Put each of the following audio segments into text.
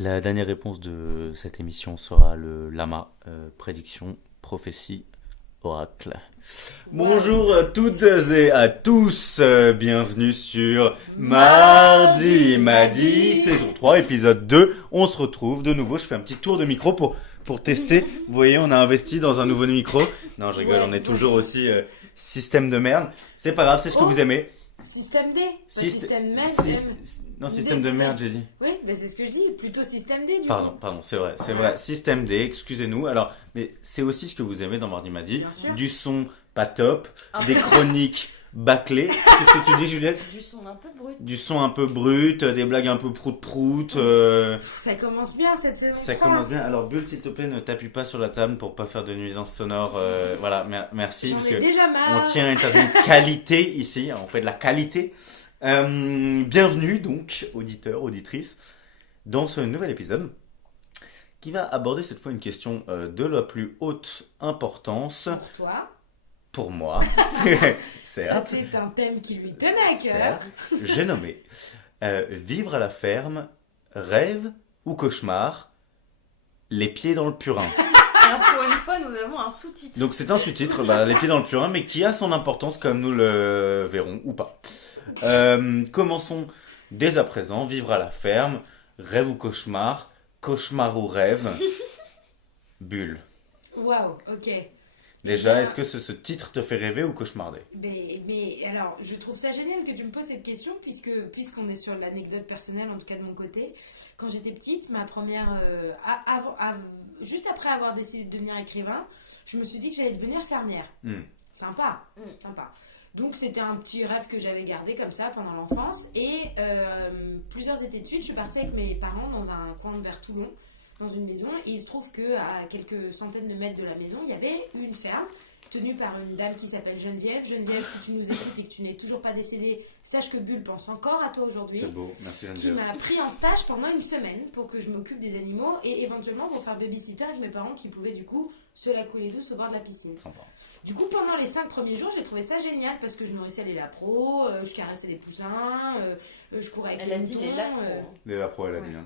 La dernière réponse de cette émission sera le lama, prédiction, prophétie, oracle. Bonjour à toutes et à tous, bienvenue sur Mardi, saison 3, épisode 2. On se retrouve de nouveau, je fais un petit tour de micro pour tester. Vous voyez, on a investi dans un nouveau micro. Non, je rigole, on est toujours aussi système de merde. C'est pas grave, c'est ce que vous aimez. Système D. Système merde. Non, système de merde, j'ai dit. Oui, bah c'est ce que je dis, plutôt système D. Pardon, c'est vrai. Système D, excusez-nous. Alors, mais c'est aussi ce que vous aimez dans Mardi Madi. Du son pas top, des chroniques bâclées. Qu'est-ce que tu dis, Juliette? Du son un peu brut. Du son un peu brut, des blagues un peu prout-prout. Ça commence bien cette saison. Ça commence bien. Alors, Bulle, s'il te plaît, ne t'appuie pas sur la table pour pas faire de nuisances sonores. Voilà, merci. Parce que déjà marre. on tient à une certaine qualité ici. On fait de la qualité. Bienvenue donc, auditeurs, auditrices, dans ce nouvel épisode qui va aborder cette fois une question de la plus haute importance. Pour toi. Pour moi, certes. C'est un thème qui lui tenait à cœur. Certes, j'ai nommé vivre à la ferme, rêve ou cauchemar, les pieds dans le purin. Alors pour une fois, nous avons un sous-titre. Donc c'est un sous-titre, les pieds dans le purin, mais qui a son importance comme nous le verrons ou pas. Commençons dès à présent. Vivre à la ferme, rêve ou cauchemar, cauchemar ou rêve. Bulle. Waouh, ok. Déjà, est-ce que ce titre te fait rêver ou cauchemarder? Mais alors, je trouve ça génial que tu me poses cette question, puisqu'on est sur l'anecdote personnelle, en tout cas de mon côté. Quand j'étais petite, ma première, juste après avoir décidé de devenir écrivain, je me suis dit que j'allais devenir fermière. Sympa. Donc c'était un petit rêve que j'avais gardé comme ça pendant l'enfance. Et plusieurs étés de suite, je suis partie avec mes parents dans un coin vers Toulon, dans une maison. Et il se trouve qu'à quelques centaines de mètres de la maison, il y avait une ferme tenue par une dame qui s'appelle Geneviève. Geneviève, si tu nous écoutes et que tu n'es toujours pas décédée, sache que Bulle pense encore à toi aujourd'hui. C'est beau, merci Geneviève. Qui m'a pris en stage pendant une semaine pour que je m'occupe des animaux et éventuellement pour faire babysitter avec mes parents qui pouvaient du coup se la couler douce au bord de la piscine. Sympa. Du coup, pendant les 5 premiers jours, j'ai trouvé ça génial parce que je nourrissais les lapros, je caressais les poussins, je courais avec elle a dit les lapros. Les lapros, elle a dit. Hein.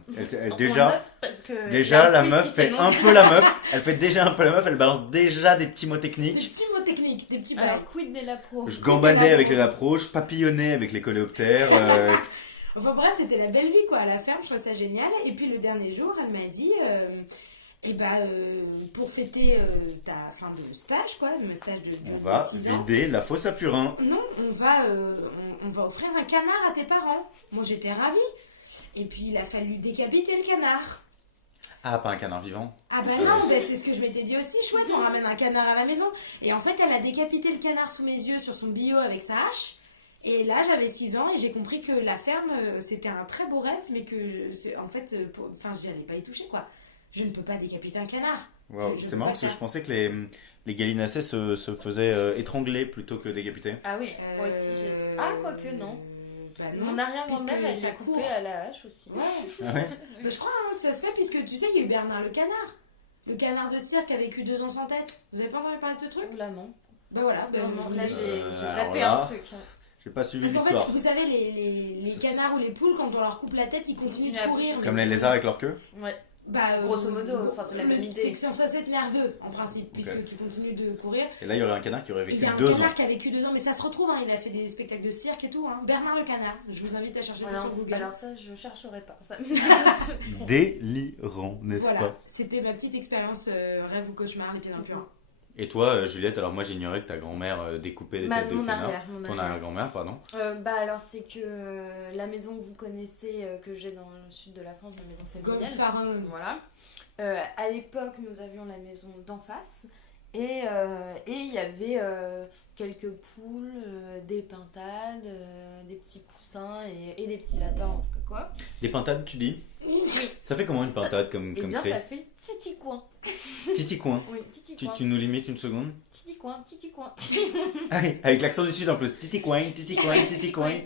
Déjà, la meuf fait un peu la meuf. Elle fait déjà un peu la meuf, elle balance déjà des petits mots techniques. Des petits mots techniques, des petits Alors, quid des lapros? Je gambadais avec les lapros, je papillonnais avec les coléoptères. Enfin bref, c'était la belle vie quoi, à la ferme, je trouvais ça génial. Et puis le dernier jour, elle m'a dit... pour fêter ta fin de stage, quoi, le stage de on va vider la fosse à purin. Non, on va offrir un canard à tes parents. Moi, j'étais ravie. Et puis, il a fallu décapiter le canard. Ah, pas un canard vivant? Ah bah non, c'est ce que je m'étais dit aussi. Chouette, on ramène un canard à la maison. Et en fait, elle a décapité le canard sous mes yeux sur son bio avec sa hache. Et là, j'avais 6 ans et j'ai compris que la ferme, c'était un très beau rêve, mais que, en fait, je n'allais pas y toucher, quoi. Je ne peux pas décapiter un canard. Wow, c'est marrant parce que je pensais que les gallinacés se faisaient étrangler plutôt que décapiter. Ah oui, moi aussi j'ai... Ah, quoique non. Non. Mon arrière-grand-mère, elle s'est coupée à la hache aussi. Ouais. Ah ouais. Mais je crois que ça se fait puisque tu sais, il y a eu Bernard le canard. Le canard de cirque qui a vécu 2 ans sans tête. Vous avez pas entendu parler de ce truc? Là non. Bah voilà. Non, là j'ai zappé là, un truc. J'ai pas suivi parce qu'en l'histoire. fait, vous savez, les canards ou les poules, quand on leur coupe la tête, ils continuent de courir. Comme les lézards avec leur queue? Ouais. Bah, grosso modo, c'est la même idée. C'est que c'est censé être nerveux en principe, puisque tu continues de courir. Et là, il y aurait un canard qui aurait vécu 2 ans. Il y a un canard qui a vécu 2 ans, mais ça se retrouve, hein, il a fait des spectacles de cirque et tout. Hein. Bernard le canard, je vous invite à chercher ça sur Google. Alors ça, je chercherai pas. Ça... Délirant, n'est-ce pas? C'était ma petite expérience rêve ou cauchemar, les pieds dans le purin. Et toi, Juliette, alors moi j'ignorais que ta grand-mère découpait des têtes de canard. Ton arrière-grand-mère, pardon. Alors c'est que la maison que vous connaissez, que j'ai dans le sud de la France, la maison familiale. Gonfaron. Voilà. À l'époque, nous avions la maison d'en face et il y avait quelques poules, des pintades, des petits poussins et des petits lapins, en tout cas quoi. Des pintades, tu dis? Oui. Ça fait comment une pintade comme Eh bien, cri? ça fait titi coin. Titi coin. Oui, titi coin. Tu nous limites une seconde? Titi coin, titi coin. Ah oui, avec l'accent du sud en plus. Titi coin, titi coin, titi coin.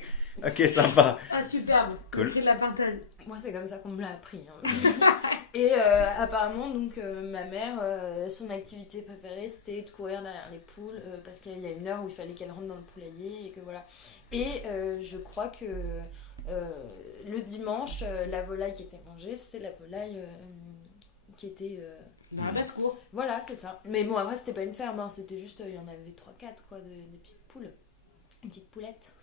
Ok, sympa. Ah, superbe. Cool. Le cri de la pintade. Moi, c'est comme ça qu'on me l'a appris. Hein. Et apparemment, donc, ma mère, son activité préférée, c'était de courir derrière les poules parce qu'il y a une heure où il fallait qu'elle rentre dans le poulailler et que voilà. Et je crois que Le dimanche, la volaille qui était mangée, c'est la volaille qui était... Dans la basse-cour. Voilà, c'est ça. Mais bon, après, c'était pas une ferme, hein, c'était juste, il y en avait 3-4, quoi, des petites poules. Une petite poulette.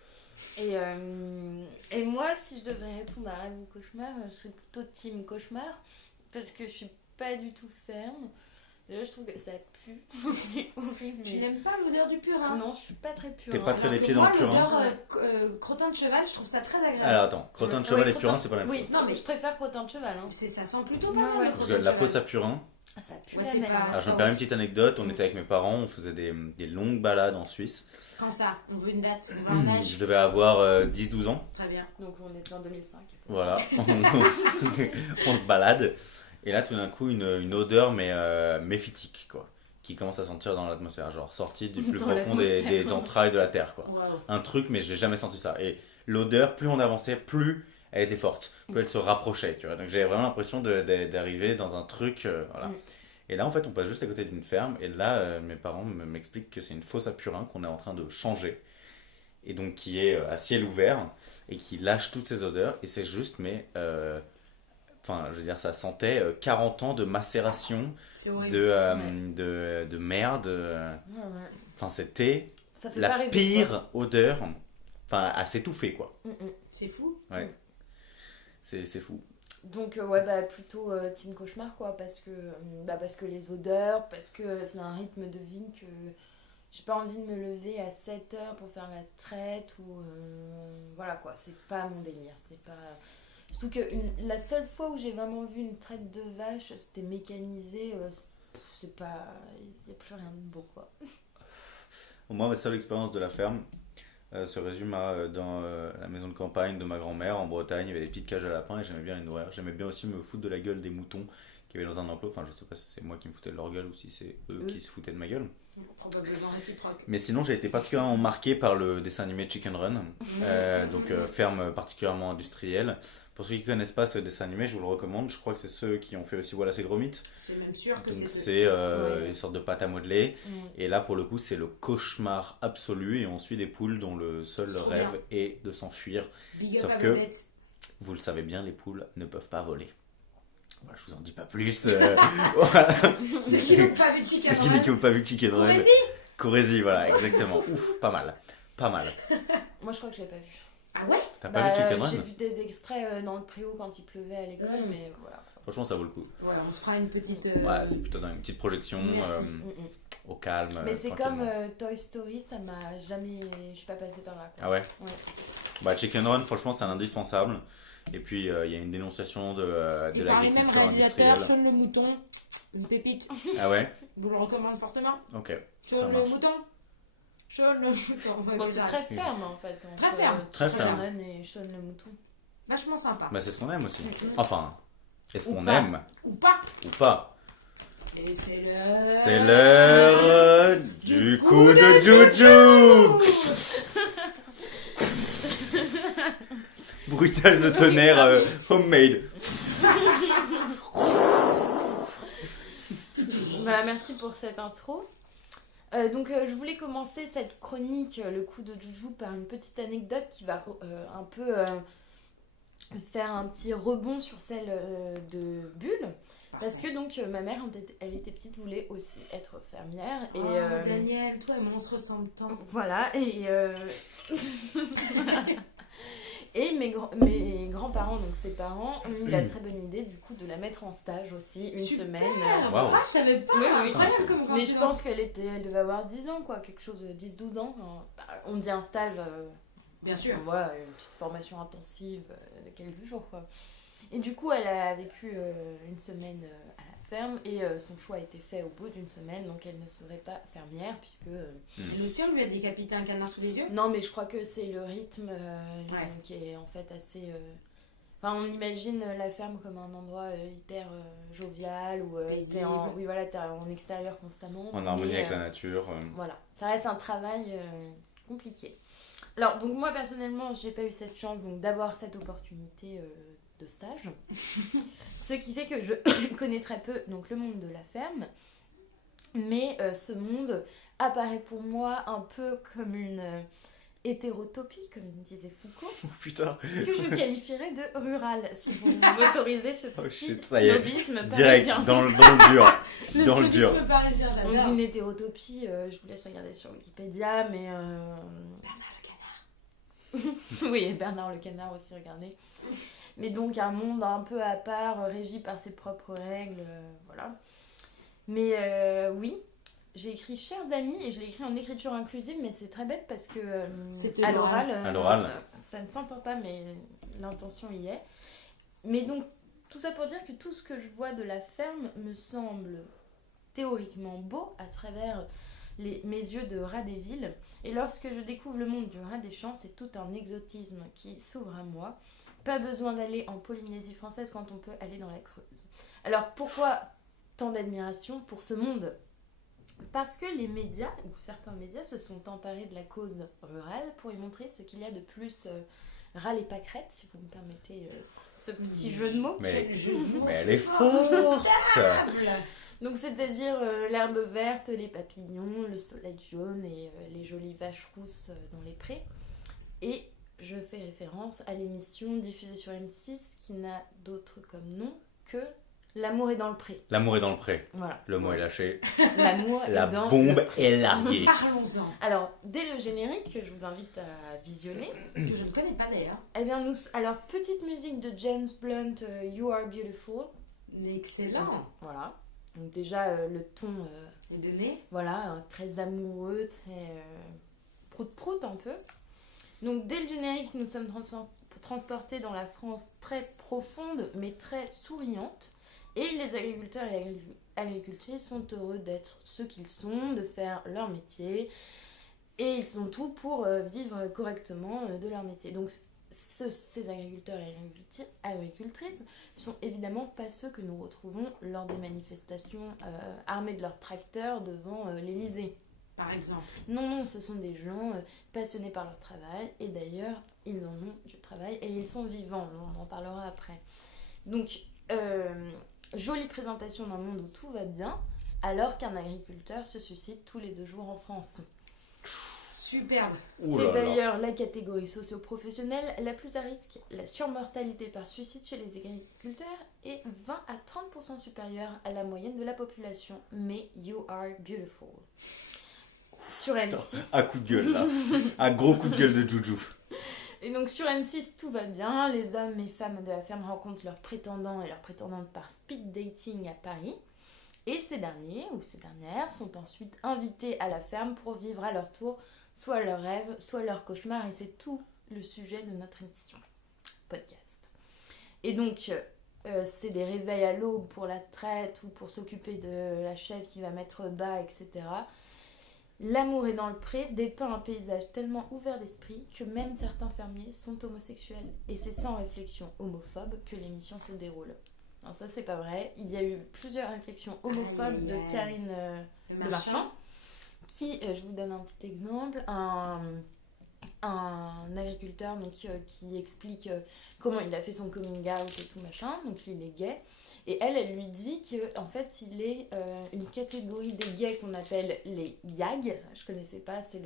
Et moi, si je devrais répondre à rêve ou cauchemar, je serais plutôt team cauchemar, parce que je suis pas du tout ferme. Déjà, je trouve que ça pue, c'est horrible. Tu n'aimes pas l'odeur du purin? Non, je suis pas très pure. T'es pas très les pieds dans moi, le purin? l'odeur crottin de cheval, je trouve ça très agréable. Alors attends, crottin de cheval et purin, c'est pas la même Oui, chose. non, mais je préfère crottin de cheval. Hein. Ça sent plutôt pas Ouais, mal, ouais. le Parce crottin que de la cheval. fosse à purin. Ah, ça pue Ouais, la c'est merde. pas- Alors je me permets une petite anecdote, on était avec mes parents, on faisait des longues balades en Suisse. Quand ça? On veut une date, on veut un âge. Je devais avoir 10-12 ans. Très bien. Donc on était en 2005. Voilà, on se balade. Et là, tout d'un coup, une odeur, mais méphitique, quoi, qui commence à sentir dans l'atmosphère, genre sortie du plus Dans profond l'atmosphère. des entrailles de la terre, quoi. Wow. Un truc, mais j'ai jamais senti ça. Et l'odeur, plus on avançait, plus elle était forte, plus elle se rapprochait, tu vois. Donc j'avais vraiment l'impression d'arriver dans un truc, voilà. Mm. Et là, en fait, on passe juste à côté d'une ferme, et là, mes parents m'expliquent que c'est une fosse à purin qu'on est en train de changer, et donc qui est à ciel ouvert, et qui lâche toutes ces odeurs, et c'est juste, mais... Enfin, je veux dire, ça sentait 40 ans de macération, C'est horrible. de merde. Ouais, ouais. Enfin, c'était Ça fait pas la rêver, pire odeur, enfin, à s'étouffer, quoi. quoi. C'est fou. Ouais. C'est fou. Donc ouais, bah plutôt team cauchemar, quoi, parce que les odeurs, parce que c'est un rythme de vie que j'ai pas envie de me lever à 7h pour faire la traite, ou voilà, quoi, c'est pas mon délire, c'est pas... Surtout que la seule fois où j'ai vraiment vu une traite de vache, c'était mécanisé, c'est pas... Il n'y a plus rien de beau, quoi. Moi, ma seule expérience de la ferme se résume à dans la maison de campagne de ma grand-mère en Bretagne. Il y avait des petites cages à lapins et j'aimais bien les nourrir. J'aimais bien aussi me foutre de la gueule des moutons qui avaient dans un enclos. Enfin, je sais pas si c'est moi qui me foutais de leur gueule ou si c'est eux qui se foutaient de ma gueule. Probablement réciproque. Mais sinon, j'ai été particulièrement marqué par le dessin animé Chicken Run, donc ferme particulièrement industrielle. Pour ceux qui ne connaissent pas ce dessin animé, je vous le recommande. Je crois que c'est ceux qui ont fait aussi Voilà, c'est gros mythe. C'est même sûr que Donc c'est... c'est Ouais. une sorte de pâte à modeler. Et là, pour le coup, c'est le cauchemar absolu. Et on suit des poules dont le seul Trop rêve bien. est de s'enfuir. Big up Sauf à que- Violette. Vous le savez bien, les poules ne peuvent pas voler. Voilà, je vous en dis pas plus. Voilà. C'est qui n'ont pas vu Chicken C'est qui dit qu'ils Run? n'ont pas vu Chicken Run? Corésie. Corésie, voilà, exactement. Ouf, pas mal. Pas mal. Moi, je crois que je l'ai pas vu. Ah ouais? T'as pas vu Chicken J'ai Run? vu des extraits dans le préau quand il pleuvait à l'école, mais voilà. Franchement, ça vaut le coup. Voilà, on se fera une petite... Ouais, c'est plutôt dans une petite projection Merci. au calme. Mais c'est comme tranquillement. Toy Story, ça m'a jamais... Je suis pas passée par là, quoi. Ah ouais? Ouais. Bah, Chicken Run, franchement, c'est un indispensable. Et puis, il y a une dénonciation de Il parlait même l'agriculture réalisateur, industrielle. Sean le Mouton. Une pépite. Ah ouais? Je vous le recommande fortement. Ok. Ça Sean le marche. Mouton. Sean le Mouton. Ouais, Bon, mais c'est ça, très ferme, en fait. Très entre, ferme. Très Chicken ferme. Run et Sean le mouton. Vachement sympa. Bah, c'est ce qu'on aime aussi. Mhm. Enfin, est-ce Ou qu'on pas. aime Ou pas. ou pas? Et c'est l'heure... C'est l'heure du coup de Juju! Brutal de tonnerre homemade. Bah, merci pour cette intro. Donc je voulais commencer cette chronique, le coup de Juju, par une petite anecdote qui va un peu faire un petit rebond sur celle de Bulle. Parce que donc ma mère, quand elle était petite, voulait aussi être fermière. Et, Oh, Daniel, toi et moi on se ressemble tant. voilà, et mes grands-parents, donc ses parents, ont eu la très bonne idée du coup de la mettre en stage aussi une Super. semaine. Waouh. Ah, je savais pas. Oui, oui. Incroyable comme Mais je coïncidence. pense qu'elle devait avoir 10 ans, quoi, quelque chose de 10-12 ans. Enfin, bah, on dit un stage, Bien sûr. voilà, une petite formation intensive de quelques jours, quoi. Et du coup, elle a vécu une semaine à la ferme et son choix a été fait au bout d'une semaine, donc elle ne serait pas fermière puisque... Nous aussi, on lui a décapité un canard sous les yeux. Non, mais je crois que c'est le rythme Ouais. qui est en fait assez... Enfin, on imagine la ferme comme un endroit hyper jovial où t'es en... Paisible. Oui, voilà, t'es en extérieur constamment. En harmonie mais, avec la nature. Voilà, ça reste un travail compliqué. Alors, donc moi personnellement, j'ai pas eu cette chance donc, d'avoir cette opportunité de stage. Ce qui fait que je connais très peu donc, le monde de la ferme. Mais ce monde apparaît pour moi un peu comme hétérotopie, comme disait Foucault, Oh, putain. que je qualifierais de rurale, si vous m'autorisez ce Oh, petit shit, ça y est. snobisme Direct, parisien. dans le dur. Le Dans le dur. snobisme parisien, Donc j'adore. une hétérotopie, je vous laisse regarder sur Wikipédia, mais... Bernard le canard. oui, et Bernard le canard aussi, regardez. Mais donc un monde un peu à part, régi par ses propres règles, voilà. Mais oui, j'ai écrit chers amis et je l'ai écrit en écriture inclusive, mais c'est très bête parce que C'était à l'oral. l'oral, À l'oral. ça ne s'entend pas, mais l'intention y est. Mais donc tout ça pour dire que tout ce que je vois de la ferme me semble théoriquement beau à travers mes yeux de rat des villes. Et lorsque je découvre le monde du rat des champs, c'est tout un exotisme qui s'ouvre à moi. Pas besoin d'aller en Polynésie française quand on peut aller dans la Creuse. Alors pourquoi tant d'admiration pour ce monde ? Parce que les médias, ou certains médias, se sont emparés de la cause rurale pour y montrer ce qu'il y a de plus râle et pâquerette, si vous me permettez ce petit jeu de mots. Mais elle est forte. Donc c'est-à-dire l'herbe verte, les papillons, le soleil jaune et les jolies vaches rousses dans les prés. Et je fais référence à l'émission diffusée sur M6 qui n'a d'autre comme nom que L'amour est dans le pré. L'amour est dans le pré. Voilà. Le mot est lâché. L'amour La est dans bombe le pré. est larguée. Parlons-en. Alors, dès le générique, que je vous invite à visionner, Que je ne connais pas d'ailleurs. eh bien alors petite musique de James Blunt, You Are Beautiful. Mais excellent. Voilà. Donc déjà le ton, Et donné. voilà, très amoureux, très prout-prout un peu. Donc dès le générique, nous sommes transportés dans la France très profonde, mais très souriante. Et les agriculteurs et agricultrices sont heureux d'être ce qu'ils sont, de faire leur métier. Et ils sont tout pour vivre correctement de leur métier. Donc ces agriculteurs et agricultrices ne sont évidemment pas ceux que nous retrouvons lors des manifestations armés de leurs tracteurs devant l'Élysée. Par exemple. Non, ce sont des gens passionnés par leur travail. Et d'ailleurs, ils en ont du travail et ils sont vivants. On en parlera après. Donc, jolie présentation d'un monde où tout va bien, alors qu'un agriculteur se suicide tous les 2 jours en France. Superbe. Ouh C'est là là. d'ailleurs la catégorie socio-professionnelle la plus à risque. La surmortalité par suicide chez les agriculteurs est 20 à 30% supérieure à la moyenne de la population. Mais you are beautiful. Sur M6. À coup de gueule là. Un gros coup de gueule de Joujou. Et donc sur M6, tout va bien. Les hommes et femmes de la ferme rencontrent leurs prétendants et leurs prétendantes par speed dating à Paris. Et ces derniers ou ces dernières sont ensuite invités à la ferme pour vivre à leur tour soit leur rêve, soit leur cauchemar. Et c'est tout le sujet de notre émission, podcast. Et donc, c'est des réveils à l'aube pour la traite ou pour s'occuper de la chèvre qui va mettre bas, etc. L'amour est dans le pré dépeint un paysage tellement ouvert d'esprit que même certains fermiers sont homosexuels. Et c'est sans réflexion homophobe que l'émission se déroule. Non, ça c'est pas vrai. Il y a eu plusieurs réflexions homophobes de Karine Le Marchand, qui, je vous donne un petit exemple, un agriculteur donc, qui explique comment il a fait son coming out et tout machin, donc il est gay. Et elle lui dit qu'en fait, il est une catégorie des gays qu'on appelle les YAG. Je connaissais pas, c'est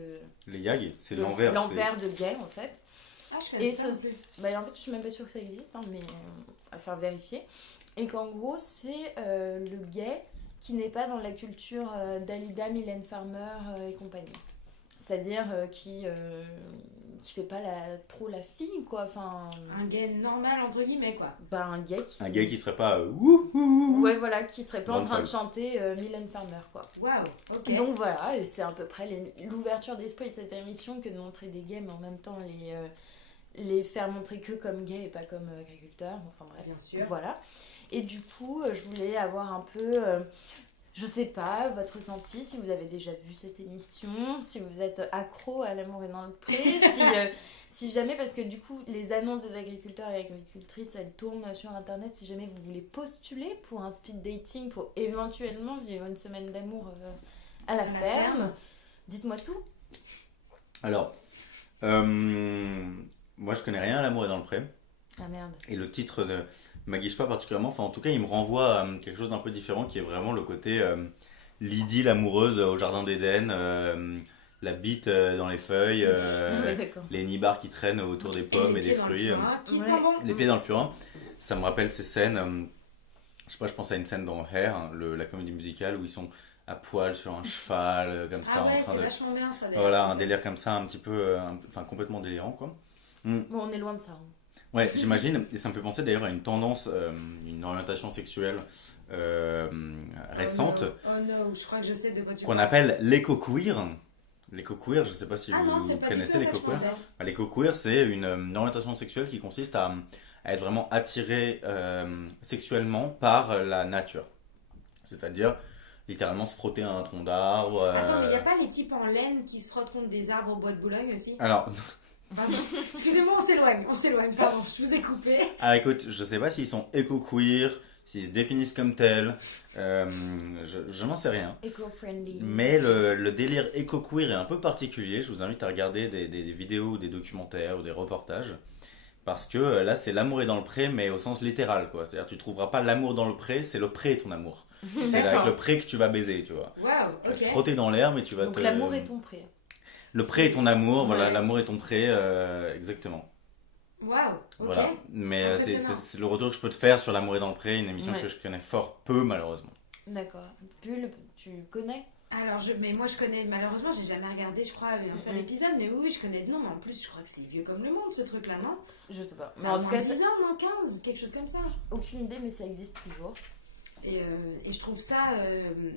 Les YAG, c'est l'envers. l'envers de gay en fait. Ah, je Et savais ce, ça, en plus. bah, en fait, je suis même pas sûre que ça existe, hein, mais à faire vérifier. Et qu'en gros, c'est le gay qui n'est pas dans la culture Dalida, Mylène Farmer et compagnie. C'est-à-dire qui fait pas trop la fille, quoi. Enfin, Un gay normal, entre guillemets, quoi. bah, un gay qui serait pas wouhou. Ouais, voilà, qui serait pas en train de Grande chanter Mylène Farmer, quoi. Waouh, ok. Donc voilà, et c'est à peu près l'ouverture d'esprit de cette émission que de montrer des gays, mais en même temps les faire montrer que comme gays et pas comme agriculteurs. Enfin bref, Bien sûr. voilà. Et du coup, je voulais avoir un peu, je sais pas, votre ressenti, si vous avez déjà vu cette émission, si vous êtes accro à l'amour est dans le pré, si jamais, parce que du coup, les annonces des agriculteurs et agricultrices, elles tournent sur Internet, si jamais vous voulez postuler pour un speed dating, pour éventuellement vivre une semaine d'amour à la ferme, dites-moi tout. Alors, moi je connais rien à l'amour est dans le pré. Ah merde. Et le titre ne m'aguiche pas particulièrement. Enfin, en tout cas, il me renvoie à quelque chose d'un peu différent qui est vraiment le côté l'idylle amoureuse au jardin d'Éden la bite dans les feuilles, Ouais, d'accord. les nibards qui traînent autour des pommes et les des pieds dans le fruits. purin, qui Ouais. sont bons. Les pieds dans le purin. Ça me rappelle ces scènes. Je sais pas, je pense à une scène dans Hair, hein, la comédie musicale, où ils sont à poil sur un cheval, comme ça, Ah ouais, en train c'est de. vachement bien ça. d'ailleurs. Voilà, un délire comme ça, un petit peu. Enfin, complètement délirant, quoi. Bon, on est loin de ça. Hein. Ouais, j'imagine. Et ça me fait penser d'ailleurs à une tendance, une orientation sexuelle récente, Oh no, je crois que je sais de quoi tu qu'on parles. appelle l'éco-queer. L'éco-queer, je sais pas si Ah non, vous c'est pas connaissez du tout ça que je l'éco-queer. pensais. L'éco-queer, c'est une orientation sexuelle qui consiste à être vraiment attiré sexuellement par la nature. C'est-à-dire, littéralement, se frotter à un tronc d'arbre. Attends, mais il n'y a pas les types en laine qui se frottent contre des arbres au bois de Boulogne aussi? Alors, Pardon. Excusez-moi, on s'éloigne, pardon, je vous ai coupé. écoute, je sais pas s'ils sont éco-queer, s'ils se définissent comme tels. Je n'en sais rien. Eco-friendly. Mais le délire éco-queer est un peu particulier. Je vous invite à regarder des vidéos, des documentaires ou des reportages. Parce que là, c'est l'amour est dans le pré, mais au sens littéral, quoi. C'est-à-dire, tu trouveras pas l'amour dans le pré, c'est le pré ton amour. C'est avec D'accord. le pré que tu vas baiser, tu vois. Waouh, Tu vas te ok. frotter dans l'air, mais tu vas Donc te. l'amour est ton pré. Le pré est ton amour, voilà, Ouais. l'amour est ton pré, exactement. Waouh, ok. Voilà. Mais Impressionnant. c'est le retour que je peux te faire sur l'amour est dans le pré, une émission Ouais. que je connais fort peu, malheureusement. D'accord. Bulle, tu connais? Alors, mais moi je connais, malheureusement, j'ai jamais regardé, je crois, un seul Mhm. épisode, mais oui, je connais de nom, mais en plus, je crois que c'est vieux comme le monde ce truc-là, non? Je sais pas. Ça Mais a en tout moins cas, de 10 ans, non, 15, quelque chose comme ça. aucune idée, mais ça existe toujours. Et je trouve ça,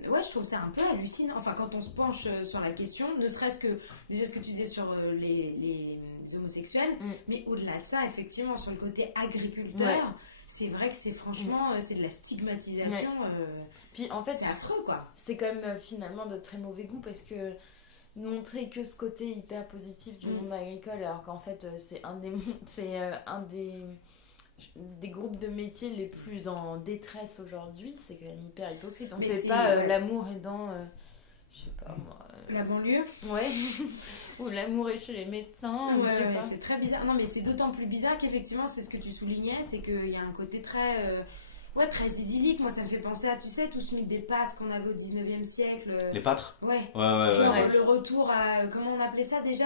ouais, je trouve ça un peu hallucinant. Enfin, quand on se penche sur la question, ne serait-ce que déjà ce que tu disais sur les homosexuels, Mm. mais au-delà de ça, effectivement, sur le côté agriculteur, Ouais. c'est vrai que c'est franchement, c'est de la stigmatisation. Puis en fait, C'est affreux, quoi. c'est quand même finalement de très mauvais goût parce que montrer que ce côté hyper positif du monde agricole, alors qu'en fait, c'est un des groupes de métiers les plus en détresse aujourd'hui, c'est quand même hyper hypocrite. On Mais fait c'est- pas ouais. l'amour est dans, je sais pas moi, La banlieue. ouais, ou l'amour est chez les médecins, ou Ouais, je sais ouais, pas. c'est très bizarre. Non, mais c'est d'autant plus bizarre qu'effectivement, c'est ce que tu soulignais, c'est qu'il y a un côté très, ouais, très idyllique. Moi, ça me fait penser à, tu sais, tout ce mythe des pâtres qu'on avait au 19e siècle. Les pâtres? Ouais. Ouais, ouais, Genre ouais. Ouais. le retour à, comment on appelait ça déjà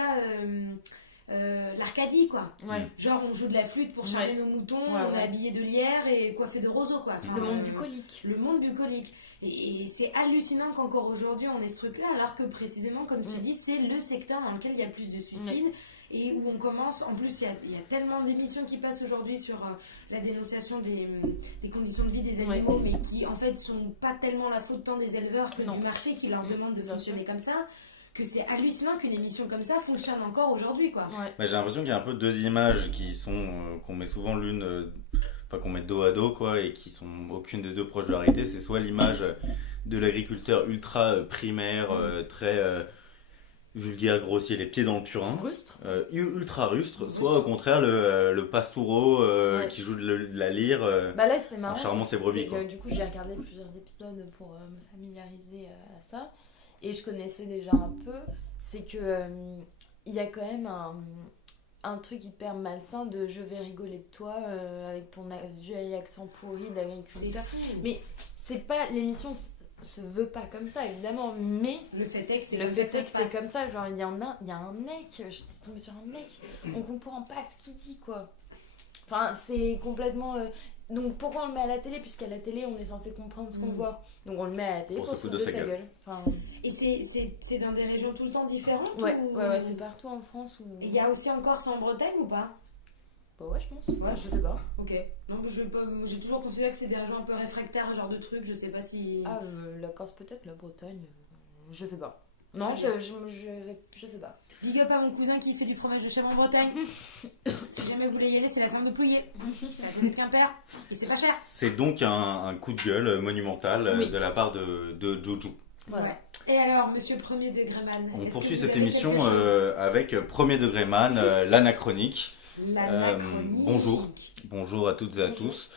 l'Arcadie, quoi. Ouais. Genre, on joue de la flûte pour charmer nos moutons, Ouais, on est ouais. habillé de lierre et coiffé de roseaux, quoi. Enfin, Le monde bucolique. Le monde bucolique. Et c'est hallucinant qu'encore aujourd'hui on ait ce truc-là, alors que précisément, comme tu dis, c'est le secteur dans lequel il y a plus de suicides et où on commence. En plus, il y a tellement d'émissions qui passent aujourd'hui sur la dénonciation des conditions de vie des animaux, mais qui en fait sont pas tellement la faute tant des éleveurs que du marché qui leur demande de fonctionner comme ça. Que c'est hallucinant qu'une émission comme ça fonctionne encore aujourd'hui, quoi. Ouais. Bah, j'ai l'impression qu'il y a un peu deux images qui sont qu'on met souvent l'une, enfin qu'on met dos à dos quoi, et qui sont aucune des deux proches de la réalité. C'est soit l'image de l'agriculteur ultra primaire, très vulgaire, grossier, les pieds dans le purin, Rustre. ultra rustre, soit au contraire le pastoureau qui joue de la lyre. Bah là, c'est marrant. En charmant ses brebis, c'est quoi. que du coup, j'ai regardé plusieurs épisodes pour me familiariser à ça. Et je connaissais déjà un peu. C'est que il y a quand même un truc hyper malsain de je vais rigoler de toi avec ton vieil accent pourri d'agriculteur. Mais c'est pas. L'émission se veut pas comme ça, évidemment. Mais Le fait est que c'est le comme fait ça que est que ça c'est se passe. comme ça. Genre, il y a un mec. J'étais tombée sur un mec. On comprend pas ce qu'il dit, quoi. Enfin, c'est complètement. Donc pourquoi on le met à la télé? Puisqu'à la télé, on est censé comprendre ce qu'on voit. Donc on le met à la télé Pour pour se se foutre foutre de sa gueule. Enfin, Et c'est dans des régions tout le temps différentes ouais, ou... ouais, c'est partout en France. Où... Il y a aussi encore ça en Bretagne ou pas? Bah ouais, je pense. Ouais. Je sais pas. Ok. Non, j'ai toujours considéré que c'est des régions un peu réfractaires, ce genre de truc, je sais pas si... Ah, la Corse peut-être, la Bretagne, je sais pas. Non, Je sais je sais pas. Big up à mon cousin qui fait du fromage de chèvre en Bretagne. Si jamais vous voulez y aller, c'est la ferme de Pouillet. C'est à côté de Quimper. Et c'est pas cher. C'est donc un coup de gueule monumental Oui. de la part de Jojo. Voilà. Ouais. Et alors, monsieur premier degré man, On est-ce poursuit que vous cette avez émission quelque chose avec Premier Degré Man, l'anachronique. L'anachronique. bonjour. Bonjour à toutes et à Bonjour. tous.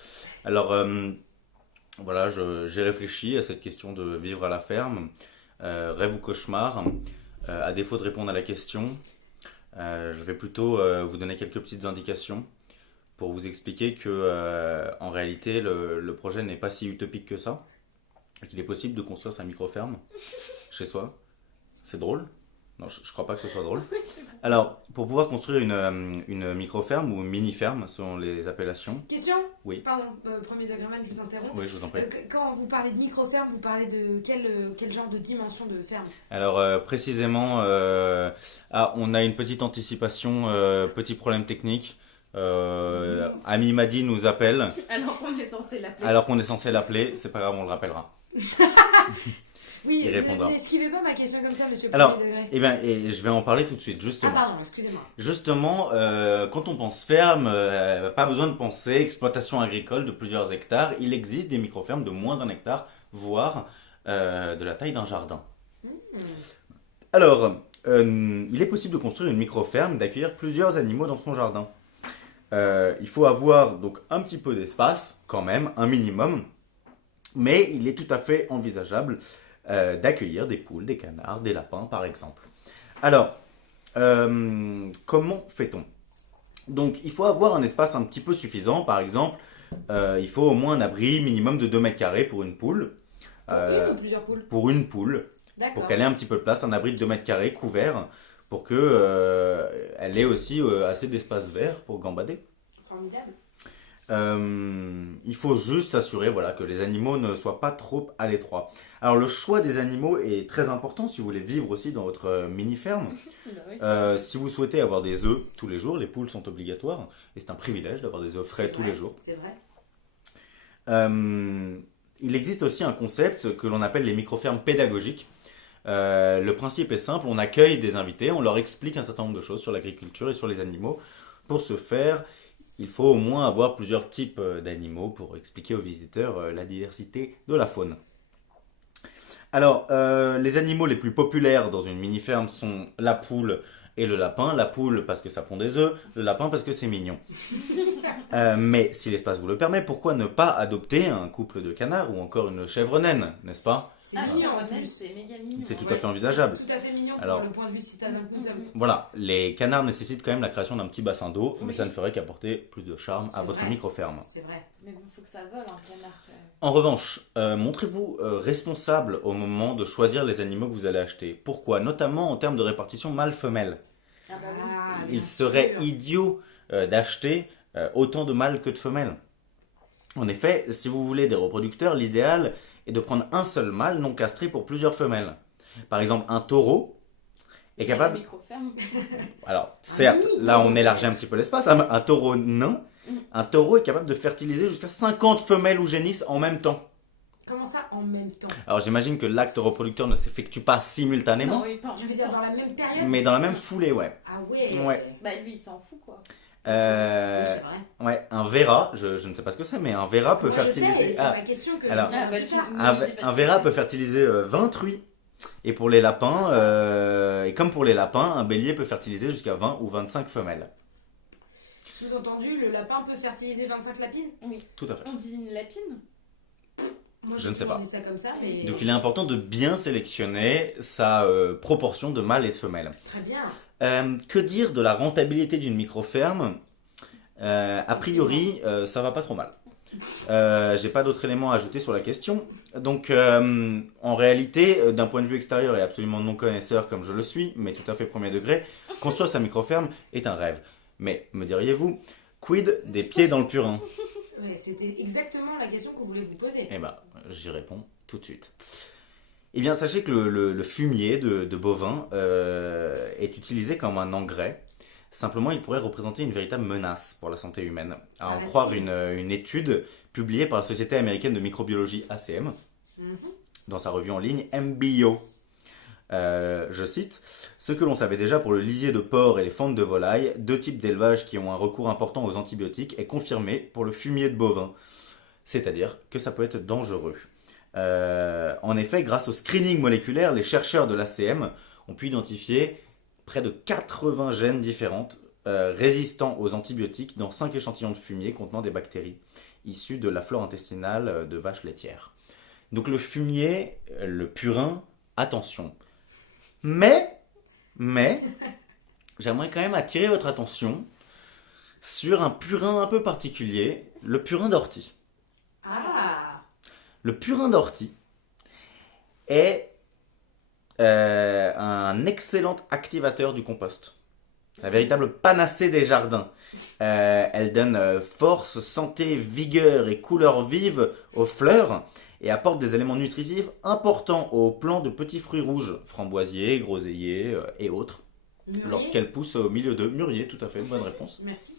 Alors, voilà, j'ai réfléchi à cette question de vivre à la ferme, rêve ou cauchemar. À défaut de répondre à la question, je vais plutôt vous donner quelques petites indications pour vous expliquer que, en réalité, le projet n'est pas si utopique que ça, et qu'il est possible de construire sa micro-ferme chez soi. C'est drôle. Non, je crois pas que ce soit drôle. Alors, pour pouvoir construire une micro-ferme ou une mini-ferme, selon les appellations. Question? Oui. Pardon, premier degré, je vous interromps. Oui, je vous en prie. Quand vous parlez de micro-ferme, vous parlez de quel genre de dimension de ferme? Alors, précisément, on a une petite anticipation, petit problème technique. Ami Madi nous appelle. Alors qu'on est censé l'appeler. Alors qu'on est censé l'appeler, c'est pas grave, on le rappellera. Oui, Il répondra. n'esquivez pas ma question comme ça, monsieur Alors, premier degré. Eh bien, et je vais en parler tout de suite, justement. Ah, pardon, excusez-moi. Justement, quand on pense ferme, pas besoin de penser exploitation agricole de plusieurs hectares. Il existe des micro-fermes de moins d'un hectare, voire de la taille d'un jardin. Alors, il est possible de construire une micro-ferme, d'accueillir plusieurs animaux dans son jardin. Il faut avoir donc un petit peu d'espace, quand même, un minimum. Mais il est tout à fait envisageable d'accueillir des poules, des canards, des lapins, par exemple. Alors, comment fait-on? Donc, il faut avoir un espace un petit peu suffisant. Par exemple, il faut au moins un abri minimum de 2 mètres carrés pour une poule. Une ou plusieurs poules? Pour une poule, D'accord. pour qu'elle ait un petit peu de place, un abri de 2 mètres carrés couvert, pour que elle ait aussi assez d'espace vert pour gambader. Formidable. Il faut juste s'assurer voilà, que les animaux ne soient pas trop à l'étroit. Alors le choix des animaux est très important si vous voulez vivre aussi dans votre mini-ferme. Si vous souhaitez avoir des œufs tous les jours, les poules sont obligatoires et c'est un privilège d'avoir des œufs frais tous les jours. C'est vrai. Il existe aussi un concept que l'on appelle les micro-fermes pédagogiques. Le principe est simple, on accueille des invités, on leur explique un certain nombre de choses sur l'agriculture et sur les animaux. Pour ce faire, il faut au moins avoir plusieurs types d'animaux pour expliquer aux visiteurs la diversité de la faune. Alors, les animaux les plus populaires dans une mini-ferme sont la poule et le lapin. La poule parce que ça pond des œufs, le lapin parce que c'est mignon. Mais si l'espace vous le permet, pourquoi ne pas adopter un couple de canards ou encore une chèvre-naine, n'est-ce pas? Ah C'est oui, mignon, en en fait, plus. c'est méga mignon. C'est tout Ouais, à fait envisageable. Tout à fait mignon pour Alors- le point de vue citadin que nous avons. Voilà, les canards nécessitent quand même la création d'un petit bassin d'eau, mais Oui. ça ne ferait qu'apporter plus de charme à C'est votre vrai. micro-ferme. C'est vrai. Mais bon, faut que ça vole un canard quand même. En revanche, montrez-vous responsable au moment de choisir les animaux que vous allez acheter. Pourquoi? Notamment en termes de répartition mâle-femelle. Ah bah oui. Il bien serait sûr. idiot d'acheter autant de mâles que de femelles. En effet, si vous voulez des reproducteurs, l'idéal est de prendre un seul mâle non castré pour plusieurs femelles. Par exemple, un taureau est capable... Micro-ferme. Alors, certes, oui. là on élargit un petit peu l'espace. Un taureau nain, un taureau est capable de fertiliser jusqu'à 50 femelles ou génisses en même temps. Comment ça en même temps? Alors j'imagine que l'acte reproducteur ne s'effectue pas simultanément, Non, oui, pas en Je veux même dire temps. dans la même période? mais dans la même foulée, ouais. Ah ouais. Ouais. Bah lui, il s'en fout quoi. Euh, Oui, c'est vrai. ouais, un verra, je ne sais pas ce que c'est, mais un verra peut Moi, je fertiliser. sais, c'est Ah, ma question que alors, je Ah, me bah, pose tu- pas. un verra peut fertiliser 20 truies. Et pour les lapins, et comme pour les lapins, un bélier peut fertiliser jusqu'à 20 ou 25 femelles. Sous-entendu, le lapin peut fertiliser 25 lapines? Oui. Tout à fait. On dit une lapine? Moi, Je ne sais pas. On dit ça comme ça, mais... Donc il est important de bien sélectionner sa proportion de mâles et de femelles. Très bien. Que dire de la rentabilité d'une micro-ferme? A priori, ça va pas trop mal. J'ai pas d'autres éléments à ajouter sur la question. Donc, en réalité, d'un point de vue extérieur et absolument non connaisseur comme je le suis, mais tout à fait premier degré, construire sa micro-ferme est un rêve. Mais, me diriez-vous, quid des pieds dans le purin? Ouais, c'était exactement la question qu'on voulait vous poser. Eh ben, j'y réponds tout de suite. Eh bien, sachez que le fumier de bovin est utilisé comme un engrais. Simplement, il pourrait représenter une véritable menace pour la santé humaine. À en croire une étude publiée par la Société américaine de microbiologie ACM Mhm. dans sa revue en ligne MBio. Je cite, ce que l'on savait déjà pour le lisier de porc et les fentes de volaille, 2 types d'élevage qui ont un recours important aux antibiotiques, est confirmé pour le fumier de bovin. C'est-à-dire que ça peut être dangereux. En effet, grâce au screening moléculaire, les chercheurs de l'ACM ont pu identifier près de 80 gènes différentes résistants aux antibiotiques dans 5 échantillons de fumier contenant des bactéries issues de la flore intestinale de vaches laitières. Donc le fumier, le purin, attention. Mais, j'aimerais quand même attirer votre attention sur un purin un peu particulier, le purin d'ortie. Ah. Le purin d'ortie est un excellent activateur du compost. La véritable panacée des jardins. Elle donne force, santé, vigueur et couleur vive aux fleurs et apporte des éléments nutritifs importants aux plants de petits fruits rouges, framboisiers, groseilliers et autres, Mûrier. lorsqu'elles poussent au milieu de mûrier, tout à fait, bonne réponse. Merci.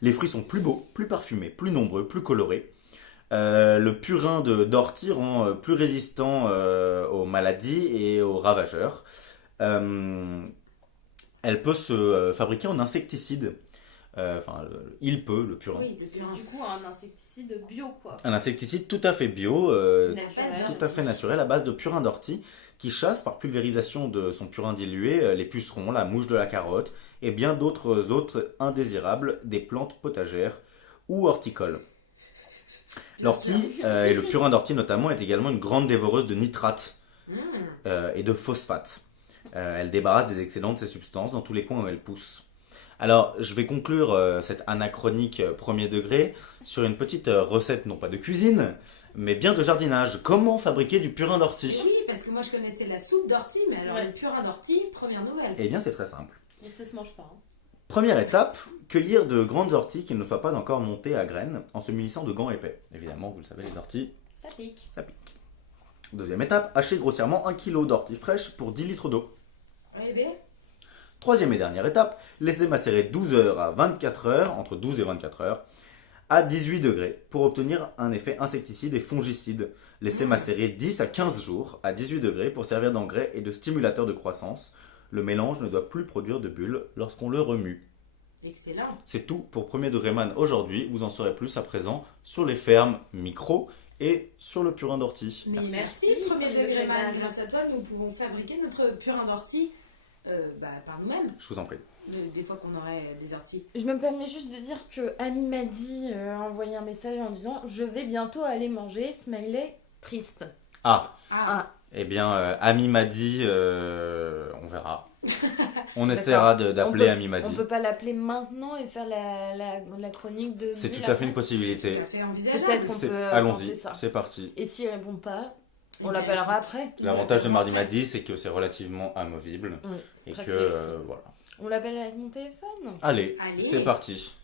Les fruits sont plus beaux, plus parfumés, plus nombreux, plus colorés. Le purin d'ortie rend plus résistant aux maladies et aux ravageurs. Elle peut se fabriquer en insecticide. Il peut, le purin. Oui, le purin. Du coup, un insecticide bio, quoi. Un insecticide tout à fait bio, Naturel. tout à fait naturel, à base de purin d'ortie, qui chasse par pulvérisation de son purin dilué les pucerons, la mouche de la carotte et bien d'autres indésirables des plantes potagères ou horticoles. L'ortie, et le purin d'ortie notamment, est également une grande dévoreuse de nitrates et de phosphates. Elle débarrasse des excédents de ces substances dans tous les coins où elle pousse. Alors, je vais conclure cette anachronique premier degré sur une petite recette, non pas de cuisine, mais bien de jardinage. Comment fabriquer du purin d'ortie? Oui, parce que moi je connaissais la soupe d'ortie, mais alors Ouais. le purin d'ortie, première nouvelle. Eh bien, c'est très simple. Et ça se mange pas. Hein. Première étape, cueillir de grandes orties qui ne soient pas encore montées à graines en se munissant de gants épais. Évidemment, vous le savez, les orties, Ça pique. ça pique. Deuxième étape, hacher grossièrement 1 kg d'ortie fraîche pour 10 litres d'eau. Oui, bien. Troisième et dernière étape, laisser macérer 12 heures à 24 heures, entre 12 et 24 heures, à 18 degrés pour obtenir un effet insecticide et fongicide. Laisser macérer 10 à 15 jours à 18 degrés pour servir d'engrais et de stimulateur de croissance. Le mélange ne doit plus produire de bulles lorsqu'on le remue. Excellent. C'est tout pour Premier Degré Man aujourd'hui. Vous en saurez plus à présent sur les fermes micro et sur le purin d'ortie. Mais merci, premier degré man. Grâce à toi, nous pouvons fabriquer notre purin d'ortie par nous-mêmes. Je vous en prie. Des fois qu'on aurait des orties. Je me permets juste de dire que Ami m'a dit, envoyé un message en disant je vais bientôt aller manger, smiley triste. Ah, Ah, eh bien, Ami m'a dit, on verra. On essaiera d'appeler Ami m'a On dit. peut pas l'appeler maintenant et faire la chronique de. C'est Bulle tout à fait une après. tout possibilité. à fait envisageable. Peut-être qu'on C'est- peut Allons-y, tenter ça. c'est parti. Et s'il répond pas, on Eh l'appellera après. L'avantage de Mardi Madi, c'est que c'est relativement amovible. Oui, Et très que, flexible. voilà. On l'appelle avec mon téléphone. Allez, Allez. c'est parti.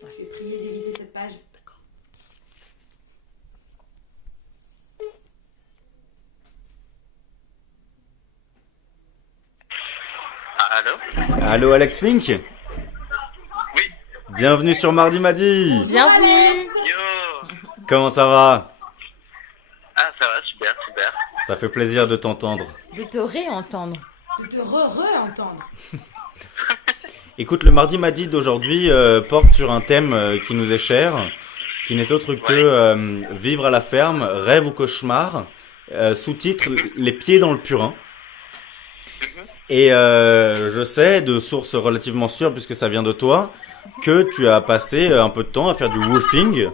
Je vais prier d'éviter cette page. Allô? Allô Alex Fink? Oui. Bienvenue sur Mardi Madi. Bienvenue. Yo! Comment ça va? Ah, ça va, super, super. Ça fait plaisir de t'entendre. De te réentendre. De te re-entendre. Écoute, le Mardi Madi d'aujourd'hui porte sur un thème qui nous est cher, qui n'est autre que vivre à la ferme, rêve ou cauchemar, sous-titre Les pieds dans le purin. Et je sais, de sources relativement sûres, puisque ça vient de toi, que tu as passé un peu de temps à faire du woofing.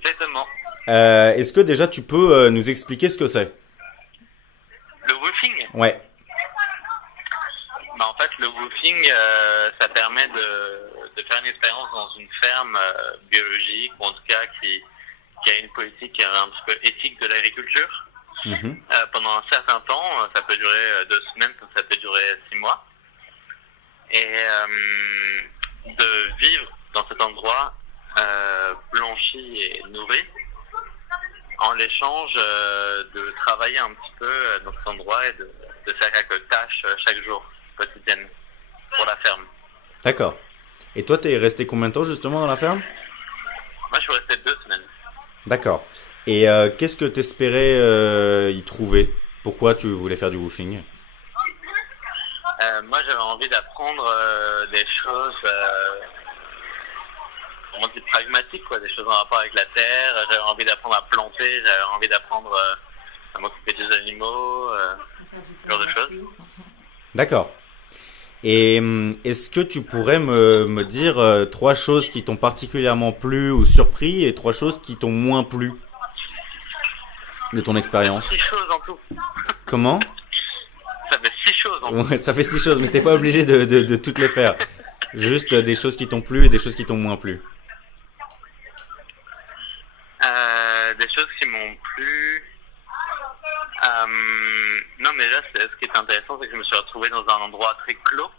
Exactement. Est-ce que déjà tu peux nous expliquer ce que c'est? Le woofing? Ouais. Bah, en fait, le woofing, ça permet de faire une expérience dans une ferme biologique, ou en tout cas qui a une politique un petit peu éthique de l'agriculture. Mhm. Pendant un certain temps, ça peut durer 2 semaines, comme ça peut durer 6 mois. Et de vivre dans cet endroit blanchi et nourri, en l'échange de travailler un petit peu dans cet endroit et de faire quelques tâches chaque jour, quotidiennes, pour la ferme. D'accord. Et toi, t'es resté combien de temps justement dans la ferme? Moi, je suis resté 2 semaines. D'accord. Et qu'est-ce que t'espérais y trouver? Pourquoi tu voulais faire du woofing? Moi, j'avais envie d'apprendre des choses, on dit pragmatiques, quoi, des choses en rapport avec la terre. J'avais envie d'apprendre à planter, j'avais envie d'apprendre à m'occuper des animaux, ce genre de choses. D'accord. Et est-ce que tu pourrais me dire 3 choses qui t'ont particulièrement plu ou surpris et 3 choses qui t'ont moins plu de ton expérience? 6 choses en tout. Comment? Ça fait 6 choses en tout. Ouais, ça fait 6 choses, mais t'es pas obligé de toutes les faire. Juste des choses qui t'ont plu et des choses qui t'ont moins plu. Non, mais là, ce qui est intéressant, c'est que je me suis retrouvé dans un endroit très clos,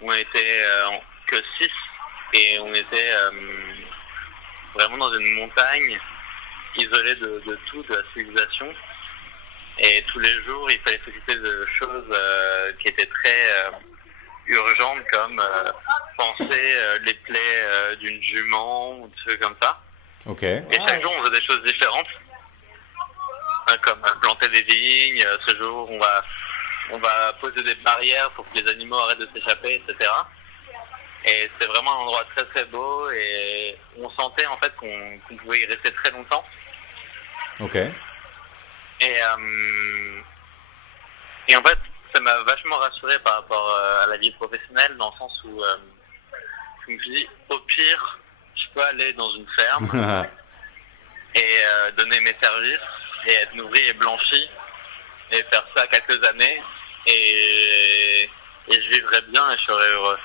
où on était que 6, et on était vraiment dans une montagne, isolée de tout, de la civilisation. Et tous les jours, il fallait s'occuper de choses qui étaient très urgentes, comme penser les plaies d'une jument, ou des trucs comme ça. Ok. Et chaque jour, on faisait des choses différentes, comme planter des vignes. Ce jour, on va poser des barrières pour que les animaux arrêtent de s'échapper, etc. Et c'est vraiment un endroit très très beau, et on sentait en fait qu'on pouvait y rester très longtemps. Ok. Et en fait, ça m'a vachement rassuré par rapport à la vie professionnelle, dans le sens où je me suis dit, au pire, je peux aller dans une ferme et donner mes services et être nourri et blanchi et faire ça quelques années, et je vivrais bien et je serais heureux.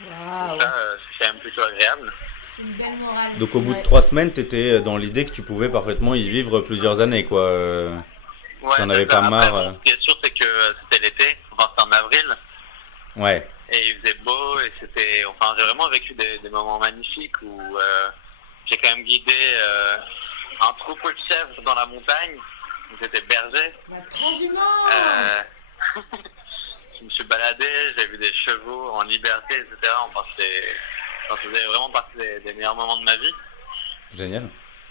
Waouh. Ça, c'est quand même plutôt agréable. C'est une belle morale. Donc au bout de Ouais. 3 semaines, t'étais dans l'idée que tu pouvais parfaitement y vivre plusieurs années, quoi. Ouais, T'en c'est avais ça. pas Après, marre, bon, ce qui est sûr, c'est que c'était l'été, enfin c'était en avril, Ouais. et il faisait beau, et c'était, enfin j'ai vraiment vécu des moments magnifiques où j'ai quand même guidé un troupeau de chèvres dans la montagne, où j'étais berger. La transhumance. Je me suis baladé, j'ai vu des chevaux en liberté, etc. Enfin, ça faisait vraiment partie des meilleurs moments de ma vie. Génial.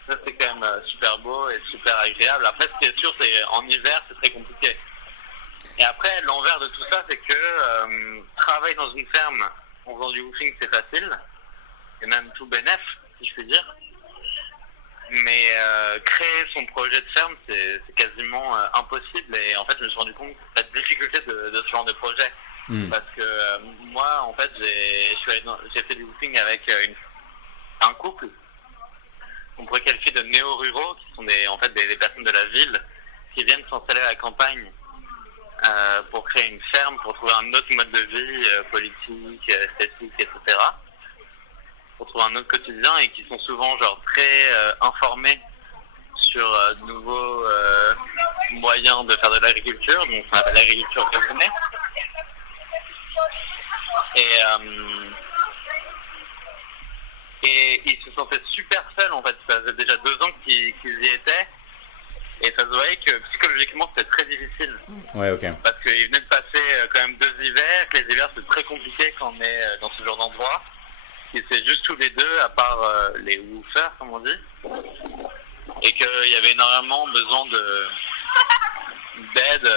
Ça, c'est quand même super beau et super agréable. Après, ce qui est sûr, c'est en hiver, c'est très compliqué. Et après, l'envers de tout ça, c'est que travailler dans une ferme en faisant du woofing, c'est facile. Et même tout bénef, si je puis dire. Mais créer son projet de ferme, c'est quasiment impossible. Et en fait, je me suis rendu compte de la difficulté de ce genre de projet. Parce que moi, en fait, j'ai fait du woofing avec un couple qu'on pourrait qualifier de néo-ruraux, qui sont des personnes de la ville qui viennent s'installer à la campagne pour créer une ferme, pour trouver un autre mode de vie politique, esthétique, etc. Pour trouver un autre quotidien, et qui sont souvent genre très informés sur de nouveaux moyens de faire de l'agriculture, donc ça s'appelle l'agriculture raisonnée. Et ils se sentaient super seuls en fait, ça faisait déjà 2 ans qu'ils y étaient, et ça se voyait que psychologiquement c'était très difficile. Ouais, ok. Parce qu'ils venaient de passer quand même 2 hivers, que les hivers c'est très compliqué quand on est dans ce genre d'endroit. Ils étaient juste tous les deux, à part les woofers comme on dit, et qu'il y avait énormément besoin d'aide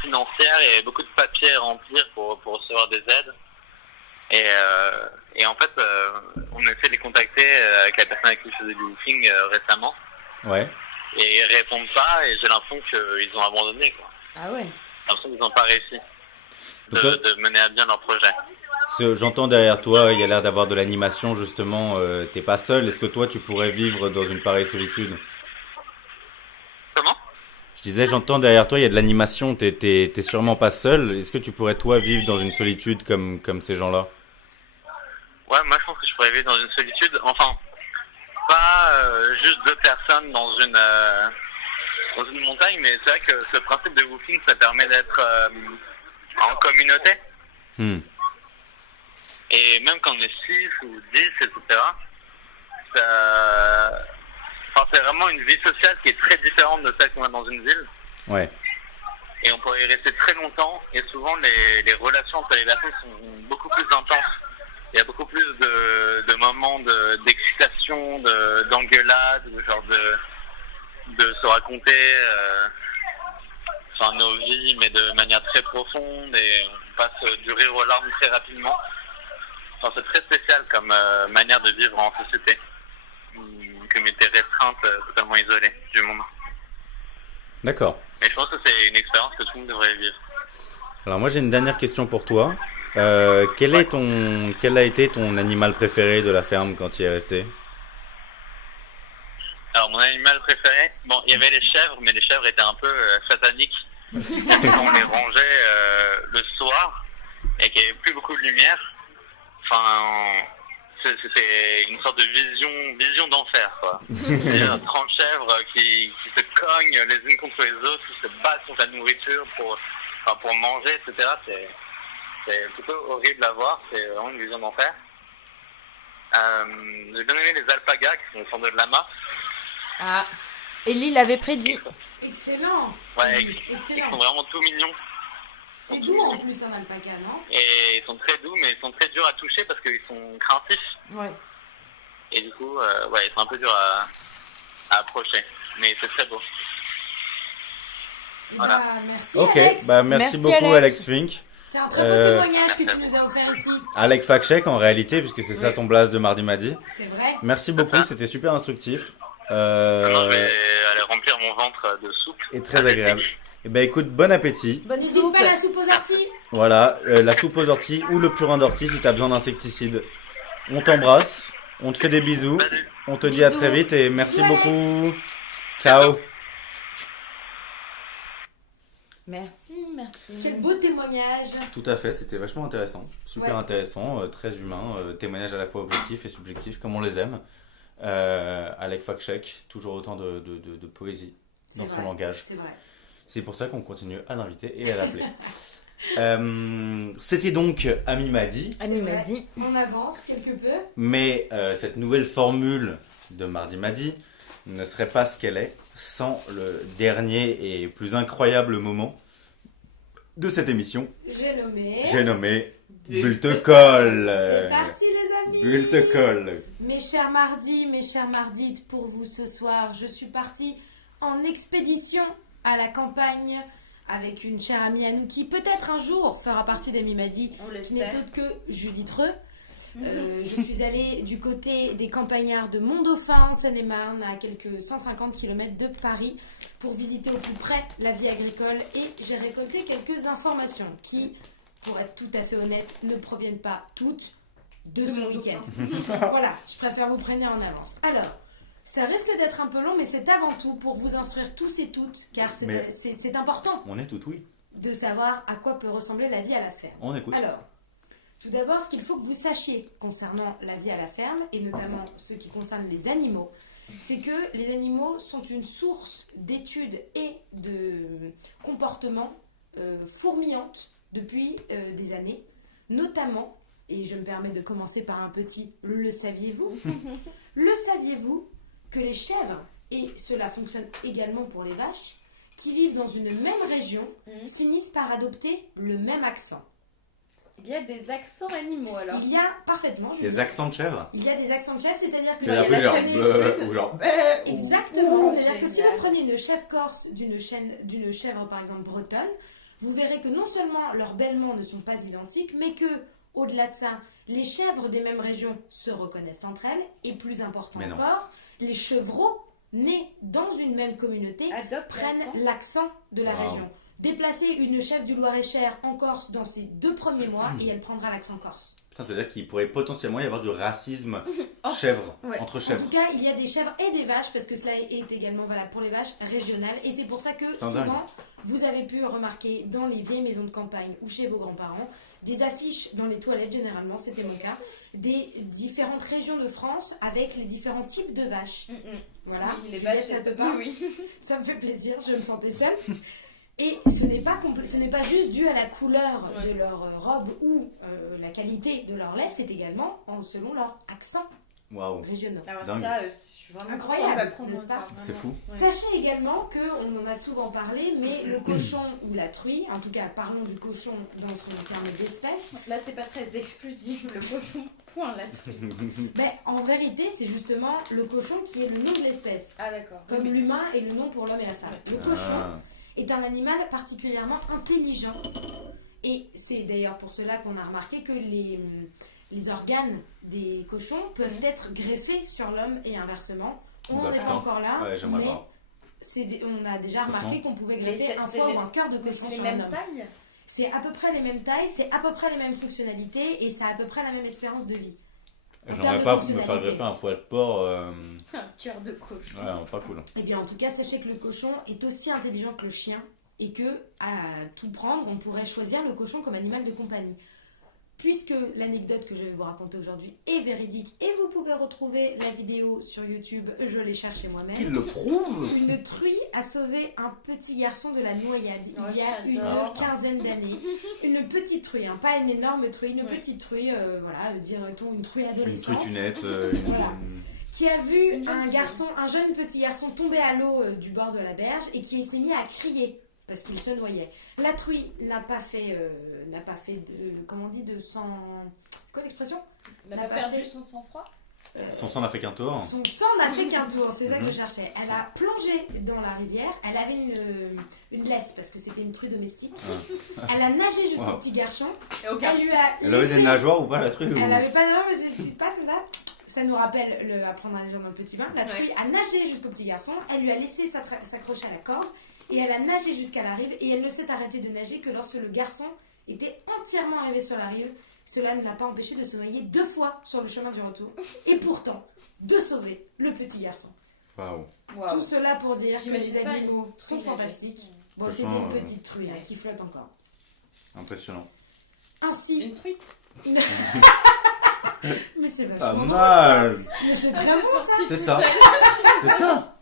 financière, et beaucoup de papiers à remplir pour recevoir des aides. Et en fait, on a essayé de les contacter avec la personne avec qui je faisais du woofing récemment. Ouais. Et ils répondent pas, et j'ai l'impression qu'ils ont abandonné, quoi. Ah ouais. J'ai l'impression qu'ils n'ont pas réussi Donc toi- de mener à bien leur projet. J'entends derrière toi, il y a l'air d'avoir de l'animation, justement. T'es pas seul. Est-ce que toi, tu pourrais vivre dans une pareille solitude? Comment? Je disais, j'entends derrière toi, il y a de l'animation. T'es sûrement pas seul. Est-ce que tu pourrais, toi, vivre dans une solitude comme ces gens-là? Ouais, moi je pense que je pourrais vivre dans une solitude, enfin, pas juste 2 personnes dans une montagne, mais c'est vrai que ce principe de woofing, ça permet d'être en communauté. Et même quand on est 6 ou 10, etc., c'est vraiment une vie sociale qui est très différente de celle qu'on a dans une ville. Ouais. Et on pourrait y rester très longtemps, et souvent les relations entre les personnes sont beaucoup plus intenses. Il y a beaucoup plus de moments d'excitation, d'engueulade, genre de se raconter nos vies, mais de manière très profonde, et on passe du rire aux larmes très rapidement. Enfin, c'est très spécial comme manière de vivre en société. Une communauté restreinte, totalement isolée du monde. D'accord. Mais je pense que c'est une expérience que tout le monde devrait vivre. Alors moi, j'ai une dernière question pour toi. Quel a été ton animal préféré de la ferme quand tu y es resté? Alors, mon animal préféré, bon, il y avait les chèvres, mais les chèvres étaient un peu sataniques. On les rangeait le soir, et qu'il n'y avait plus beaucoup de lumière. Enfin, c'était une sorte de vision d'enfer, quoi. Il y a 30 chèvres qui se cognent les unes contre les autres, qui se battent contre la nourriture pour manger, etc. C'est plutôt horrible à voir, c'est vraiment une vision d'enfer. J'ai bien aimé les alpagas qui sont au centre de lama. Ah, Ellie l'avait prédit. Excellent. Ouais, ils Excellent. sont vraiment tout mignons. C'est doux en plus un alpaca, non? Et ils sont très doux, mais ils sont très durs à toucher parce qu'ils sont craintifs. Ouais. Et du coup, ils sont un peu durs à approcher. Mais c'est très beau. Eh Voilà. bah, merci Ok, Alex. bah merci Merci, beaucoup Alex. Alex Fink. C'est un très beau témoignage que tu nous as offert ici. Alex Fakchek en réalité, puisque c'est ça Oui. ton blast de mardi midi. C'est vrai. Merci beaucoup, c'était super instructif. Maintenant, je vais aller remplir mon ventre de soupe. Et très agréable. Et ben écoute, bon appétit. Bonne N'oublie soupe. pas la soupe aux orties. Voilà, la soupe aux orties ou le purin d'ortie si t'as besoin d'insecticides. On t'embrasse, on te fait des bisous, Salut. on te dit à Bisous. très vite et merci Bisous, beaucoup. Ciao. Merci. Quel beau témoignage. Tout à fait, c'était vachement intéressant, super Ouais. intéressant, très humain, témoignage à la fois objectif et subjectif comme on les aime. Alex Fakchek, toujours autant de poésie dans C'est son vrai. langage. C'est vrai. C'est pour ça qu'on continue à l'inviter et à l'appeler. C'était donc Ami m'a dit, Annie m'a dit. On avance quelque peu. mais cette nouvelle formule de Mardi Madi ne serait pas ce qu'elle est sans le dernier et plus incroyable moment de cette émission. J'ai nommé Bulle te colle. C'est parti les amis. Bulle te colle. Mes chers mardis, mes chères mardites, pour vous ce soir, je suis partie en expédition à la campagne avec une chère amie à nous qui peut-être un jour fera partie des Mimadi, On qui n'est l'espère. autre que Judith Reux. Je suis allée du côté des campagnards de Mont-Dauphin en Seine-et-Marne, à quelques 150 km de Paris, pour visiter au plus près la vie agricole, et j'ai récolté quelques informations qui, pour être tout à fait honnête, ne proviennent pas toutes de De ce mon week-end. Voilà, je préfère vous prévenir en avance. Alors, ça risque d'être un peu long, mais c'est avant tout pour vous instruire tous et toutes, car Mais- c'est important On est tout oui. de savoir à quoi peut ressembler la vie à la ferme. On écoute. Alors, tout d'abord, ce qu'il faut que vous sachiez concernant la vie à la ferme, et notamment ce qui concerne les animaux, c'est que les animaux sont une source d'études et de comportements fourmillantes depuis des années, notamment, et je me permets de commencer par un petit « le saviez-vous » Le saviez-vous que les chèvres, et cela fonctionne également pour les vaches, qui vivent dans une même région, finissent par adopter le même accent. Il y a des accents animaux alors. Il y a parfaitement. Les accents de chèvre. Il y a des accents de chèvre, c'est-à-dire que Tu as si la genre chèvre est sud- ou genre Exactement. C'est-à-dire que si génial. vous prenez une chèvre corse d'une chèvre par exemple bretonne, vous verrez que non seulement leurs bêlements ne sont pas identiques, mais que au-delà de ça, les chèvres des mêmes régions se reconnaissent entre elles, et plus important Mais non. encore, les chevreaux nés dans une même communauté Adopte prennent l'accent de la Wow. région. Déplacer une chèvre du Loir-et-Cher en Corse dans ses 2 premiers mois et elle prendra l'accent corse. Putain, c'est-à-dire qu'il pourrait potentiellement y avoir du racisme Oh. chèvre, Ouais. entre En chèvres. tout cas, il y a des chèvres et des vaches, parce que cela est également valable pour les vaches régionales. Et c'est pour ça que Putain, souvent, dingue. vous avez pu remarquer dans les vieilles maisons de campagne ou chez vos grands-parents, des affiches dans les toilettes, généralement, c'était mon cas, des différentes régions de France avec les différents types de vaches. Voilà, Oui, les Je vaches, laisse ça te oui, parle. oui. Ça me fait plaisir, je me sentais seule. Et ce n'est pas juste dû à la couleur Ouais. de leur robe ou la qualité de leur lait, c'est également selon leur accent Waouh, régionaux. Alors Dingue. ça, je suis vraiment Incroyable, contente d'apprendre n'est-ce pas ça, c'est vraiment. fou. Ouais. Sachez également qu'on en a souvent parlé, mais le cochon ou la truie, en tout cas parlons du cochon dans son terme d'espèce, Là, c'est pas très exclusif, le cochon, point, la truie. ben, en vérité c'est justement le cochon qui est le nom de l'espèce. Ah d'accord. Comme l'humain est le nom pour l'homme et la femme. Le cochon Ah. est un animal particulièrement intelligent. Et c'est d'ailleurs pour cela qu'on a remarqué que les organes des cochons peuvent être greffés sur l'homme et inversement. On Bah, n'en est pas putain. encore là, Ouais, j'aimerais mais voir. on a déjà remarqué Franchement. qu'on pouvait Mais greffer c'est- un c'est foie les- ou un cœur de Mais cochon c'est les sur mêmes un homme. tailles. C'est à peu près les mêmes tailles, c'est à peu près les mêmes fonctionnalités et ça a à peu près la même espérance de vie. En termes J'aimerais de pas me faire fonctionnalité. greffer un foie de porc. Un tueur de cochon. Ouais, pas cool. Eh bien, en tout cas, sachez que le cochon est aussi intelligent que le chien et que, à tout prendre, on pourrait choisir le cochon comme animal de compagnie. puisque l'anecdote que je vais vous raconter aujourd'hui est véridique et vous pouvez retrouver la vidéo sur YouTube, je l'ai cherchée moi-même. Qu'il le prouve. Une truie a sauvé un petit garçon de la noyade il y a j'adore. une quinzaine d'années. Une petite truie, hein, pas une énorme truie, une petite truie, voilà, dirait-on une truie adolescente. Une truitunette. Voilà. Qui a vu Une jeune un jeune petit garçon tomber à l'eau du bord de la berge et qui s'est mis à crier parce qu'il se noyait. La truie n'a pas fait de, comment on dit, de sang... Quoi l'expression? Elle n'a pas perdu son sang-froid. Son sang n'a fait qu'un tour. Son sang n'a fait qu'un tour, c'est ça que je cherchais. Elle a plongé dans la rivière, elle avait une laisse parce que c'était une truie domestique. Elle a nagé jusqu'au petit garçon. Et aucun. Elle lui a Elle avait des laissé- nageoires ou pas la truie ou... Elle avait pas de mais c'est pas comme ça. Ça nous rappelle apprendre à nager dans un petit bain. La truie a nagé jusqu'au petit garçon, elle lui a laissé s'accrocher à la corde et elle a nagé jusqu'à la rive et elle ne s'est arrêtée de nager que lorsque le garçon était entièrement arrivé sur la rive. Cela ne l'a pas empêché de se noyer 2 fois sur le chemin du retour et pourtant de sauver le petit garçon. Waouh. Tout cela pour dire que J'imagine les pas animaux une sont truie fantastiques. Bon, c'était Franchement, une petite truie qui flotte encore. Impressionnant. Ainsi, Une truite. mais c'est Pas vachement mal. Mais c'est très bon ça. C'est ça. C'est ça.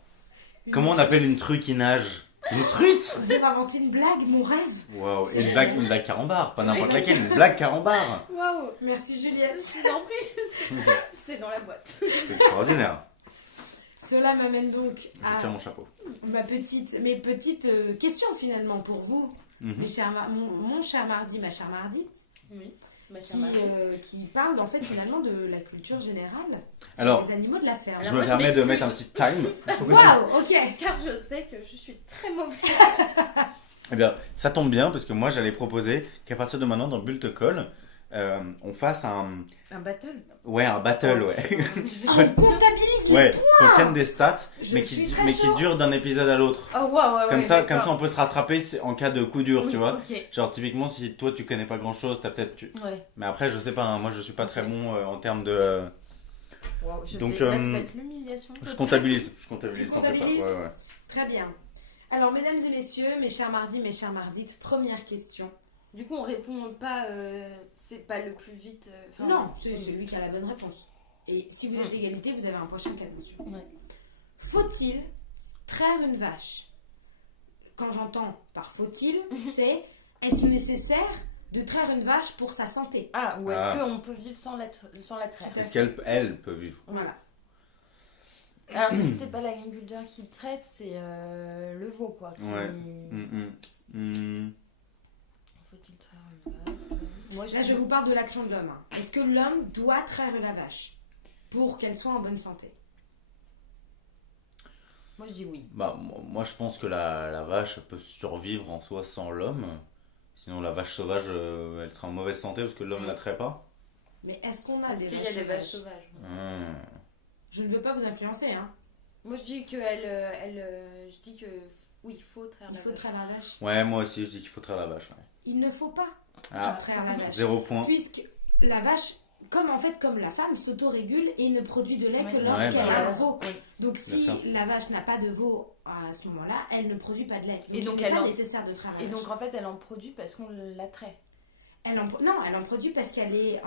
Comment on appelle une truie qui nage? Une truite. Je vais inventer une blague, mon rêve. Waouh. Et une blague carambar. Pas n'importe laquelle. Une blague carambar. Waouh. Merci Juliette. Je vous en prie. C'est dans la boîte. C'est extraordinaire. Cela m'amène donc Je à tiens mon chapeau. mes petites questions finalement pour vous, Mhm. mes chers, mon cher mardi, ma chère mardite, Oui. Ma chère qui, Marie. qui parle en fait finalement de la culture générale Alors, des animaux de la ferme. je Alors, me moi, je permets de m'excuse. mettre un petit time. Waouh, ok. Car je sais que je suis très mauvaise. Eh bien, ça tombe bien parce que moi j'allais proposer qu'à partir de maintenant dans Bulle te colle, on fasse un battle. un battle, ouais. On comptabilise les Ouais, points. qu'on tienne des stats, Je mais suis qui très chaud. durent d'un épisode à l'autre. Oh waouh, Comme ça, on peut se rattraper en cas de coup dur, Oui, tu vois. Ok. Genre typiquement si toi tu connais pas grand chose, t'as peut-être Ouais. mais après je sais pas, hein, moi je suis pas très bon en termes de Wow, Donc, là, ça va être l'humiliation. je comptabilise, t'en fais pas. comptabilises Ouais. Très bien. Alors mesdames et messieurs, mes chers mardis, mes chères mardites, première question. Du coup, on répond pas. C'est pas le plus vite. Non, c'est celui qui a la bonne réponse. Et si vous êtes égalité, vous avez un prochain cas de monsieur. Ouais. Faut-il traire une vache? Quand j'entends par faut-il, c'est est-ce nécessaire de traire une vache pour sa santé? Ah, ou est-ce Ah. qu'on peut vivre sans la traire? Est-ce qu'elle peut vivre? Voilà. Alors, si c'est pas l'agriculteur qui le traite, c'est le veau, quoi. Ouais. Faut-il traire une vache? Moi, Là, je vous parle de l'action de l'homme. Est-ce que l'homme doit traire la vache pour qu'elle soit en bonne santé? Moi, je dis oui. Bah moi je pense que la vache peut survivre en soi sans l'homme. Sinon la vache sauvage elle sera en mauvaise santé parce que l'homme la traite pas. Mais est-ce qu'on a Parce des qu'il y a des vaches sauvages sauvages. Je ne veux pas vous influencer, hein. Moi, je dis que je dis que oui, il faut traire Il la faut vache. traire la vache. Ouais, moi aussi je dis qu'il faut traire la vache. Ouais. Il ne faut pas Ah, traire la vache. 0 point. Puisque la vache, comme la femme, s'autorégule et ne produit de lait que Ouais. lorsqu'elle Ouais, bah a un ouais. veau. Oui. Donc Bien si sûr. la vache n'a pas de veau à ce moment-là, elle ne produit pas de lait. Et donc, il elle n'est pas en- nécessaire de traire la Et vache. donc, en fait, elle en produit parce qu'on la traite. Non, elle en produit parce qu'elle est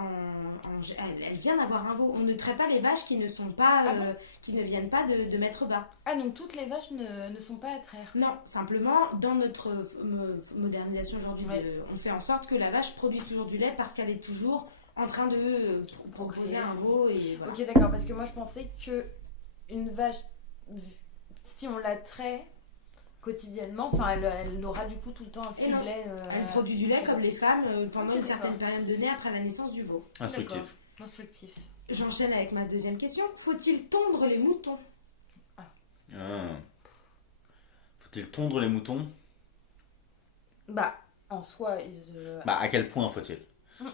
elle vient d'avoir un veau. On ne traite pas les vaches qui ne sont pas, Ah bon qui ne viennent pas de mettre bas. Ah, donc toutes les vaches ne sont pas à traire. Non, simplement, dans notre modernisation aujourd'hui, Ouais. on fait en sorte que la vache produise toujours du lait parce qu'elle est toujours en train de proposer Procréer. un veau. Et voilà. Ok, d'accord, parce que moi, je pensais que une vache, si on la traite quotidiennement, enfin, elle aura du coup tout le temps un Et flux non. de lait. Elle produit du lait comme les femmes pendant Ok, une certaine d'accord. période donnée après la naissance du veau. Instructif. Instructif. J'enchaîne avec ma deuxième question. Faut-il tondre les moutons? Ah. Faut-il tondre les moutons? Bah, en soi, Bah à quel point faut-il?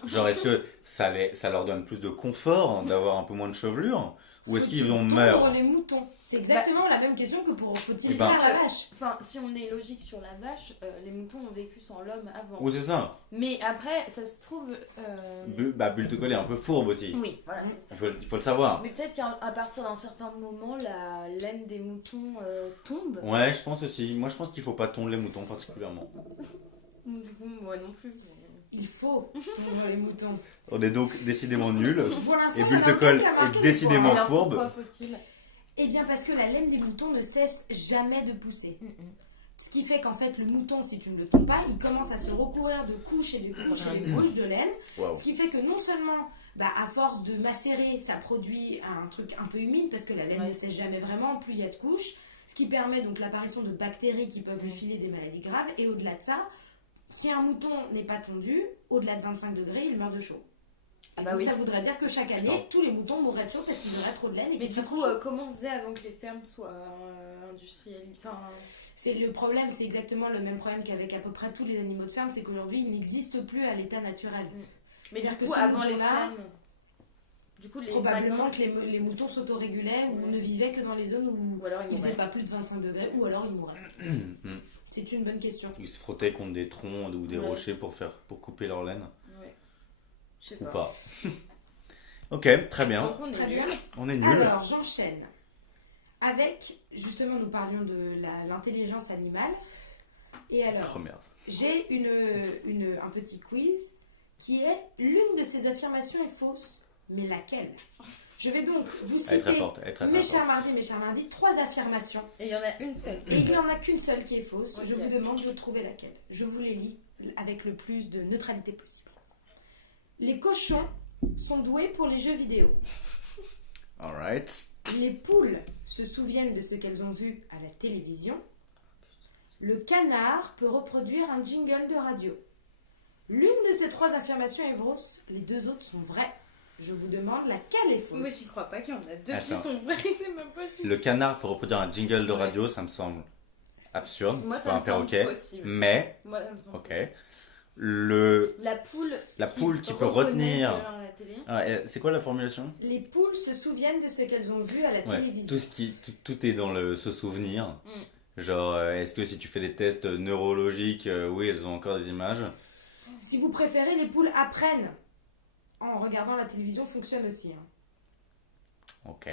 Genre est-ce que ça leur donne plus de confort d'avoir un peu moins de chevelure? Ou est-ce qu'ils en Faut-il meurent? tondre les moutons? C'est exactement la même question que pour faut-il Eh ben- faire la vache? Enfin, si on est logique sur la vache, les moutons ont vécu sans l'homme avant. Ou c'est ça? Mais après, ça se trouve. Bulle te colle est un peu fourbe aussi. Oui, voilà, c'est ça. Il faut le savoir. Mais peut-être qu'à partir d'un certain moment, la laine des moutons tombe. Ouais, je pense aussi. Moi, je pense qu'il faut pas tondre les moutons particulièrement. Du coup, moi non plus. Il faut tondre les moutons. On est donc décidément nuls. Pour l'instant, Et il y en Bulle a de un Colle qui a marqué est des décidément points. Alors fourbe. pourquoi faut-il Eh bien, parce que la laine des moutons ne cesse jamais de pousser. Ce qui fait qu'en fait, le mouton, si tu ne le tonds pas, il commence à se recouvrir de couches et de couches et de couches de laine. Waouh. Ce qui fait que non seulement, à force de macérer, ça produit un truc un peu humide parce que la laine ne sèche jamais vraiment, plus il y a de couches. Ce qui permet donc l'apparition de bactéries qui peuvent lui filer des maladies graves. Et au-delà de ça, si un mouton n'est pas tondu, au-delà de 25 degrés, il meurt de chaud. Ah Et bah donc oui. ça voudrait dire que chaque année, Putain. tous les moutons mourraient de chaud parce qu'ils auraient trop de laine. Et Mais qu'ils du seraient coup, trop chauds. comment on faisait avant que les fermes soient industrialisées enfin... C'est le problème, c'est exactement le même problème qu'avec à peu près tous les animaux de ferme, c'est qu'aujourd'hui, ils n'existent plus à l'état naturel. Mais du C'est-à-dire coup, que ces avant les moutons-là, fermes, du coup, Probablement maintenant- que les moutons s'autorégulaient ou Ouais. ne vivaient que dans les zones où Ou alors ils il faisait mourraient. pas plus de 25 degrés, ou alors ils mourraient. Mm. C'est une bonne question. Ils se frottaient contre des troncs ou des Ouais. rochers pour couper leur laine. Ouais. Je sais Ou pas. pas. Ok, très bien. Donc on Très est bien. nuls. On est nuls. Alors, j'enchaîne. Avec, justement, nous parlions de l'intelligence animale. Et alors, Oh merde. j'ai un petit quiz qui est l'une de ces affirmations est fausse, mais laquelle? Je vais donc vous Elle est très citer, forte. Elle est très mes très chers forte. mardis, 3 affirmations. Et il y en a une seule. Et il n'y en a qu'une seule qui est fausse. Ok. Je vous demande de trouver laquelle. Je vous les lis avec le plus de neutralité possible. Les cochons sont doués pour les jeux vidéo. Alright. Les poules se souviennent de ce qu'elles ont vu à la télévision. Le canard peut reproduire un jingle de radio. L'une de ces 3 affirmations est fausse, les 2 autres sont vraies. Je vous demande laquelle est fausse. Moi, j'y crois pas qu'il y en a deux qui Attends. sont vraies, c'est même possible. Le canard peut reproduire un jingle de Ouais. radio, ça me semble absurde. Moi, C'est ça pas me un semble perroquet. possible. Mais, Moi, ça me semble ok. possible. La La poule poule qui peut reconnaît retenir. à la télé. C'est quoi la formulation? Les poules se souviennent de ce qu'elles ont vu à la Ouais. télévision. Tout est dans se souvenir. Mm. Genre, est-ce que si tu fais des tests neurologiques, oui, elles ont encore des images. Si vous préférez, les poules apprennent en regardant la télévision fonctionne aussi. Hein. Ok.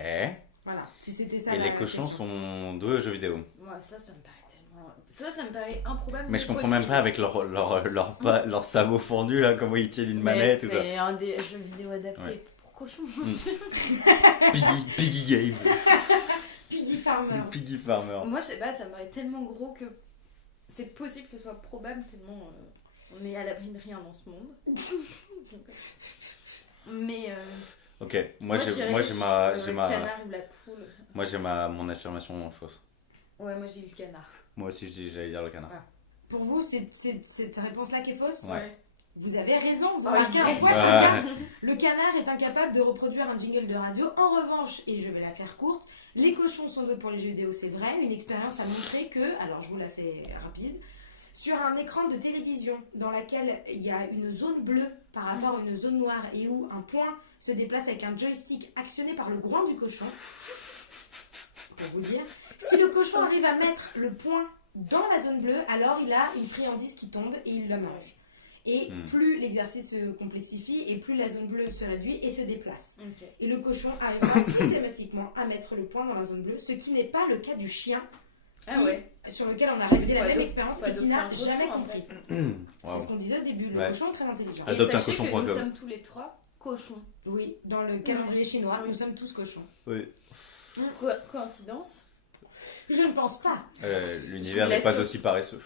Voilà, si c'était ça. Et la les cochons question. sont doués aux jeux vidéo. Moi, ça me paraît tellement. Ça me paraît improbable. Mais je comprends même pas avec leur sabot fendu là, comment ils tiennent une manette ou quoi. C'est un des jeux vidéo adaptés Ouais. pour cochons. Piggy Games. Piggy Farmer. Piggy Farmer. Moi, je sais pas, ça me paraît tellement gros que c'est possible que ce soit probable, tellement on est à l'abri de rien dans ce monde. Mais Ok, moi j'ai j'irais le canard ou la poule. moi j'ai mon affirmation fausse. Ouais, moi j'ai eu le canard. Moi aussi j'allais dire le canard. Pour vous, c'est cette réponse-là qui est fausse? Ouais. Vous avez raison. Vous Oh, marquez un yes. point. Ouais. Le canard est incapable de reproduire un jingle de radio. En revanche, et je vais la faire courte, les cochons sont doués pour les jeux vidéo, c'est vrai. Une expérience a montré que, alors je vous la fais rapide, sur un écran de télévision dans laquelle il y a une zone bleue par rapport à une zone noire et où un point se déplace avec un joystick actionné par le groin du cochon, pour vous dire, si le cochon arrive à mettre le point dans la zone bleue, alors il a une friandise qui tombe et il la mange. Et plus l'exercice se complexifie et plus la zone bleue se réduit et se déplace. Ok. Et le cochon arrivera systématiquement à mettre le point dans la zone bleue, ce qui n'est pas le cas du chien, Ah ouais. sur lequel on a réalisé Faut la même adopter- expérience faut et qui adopter n'a un cochon, jamais en compris. fait. C'est Wow. ce qu'on disait au début, le Ouais. cochon est très intelligent. Adopte Et un sachez que cochon.com. nous sommes tous les 3 cochons. Oui, dans le calendrier chinois, nous sommes tous cochons. Oui. Coïncidence? Je ne pense pas. L'univers Je n'est vous pas laisse aussi paresseux.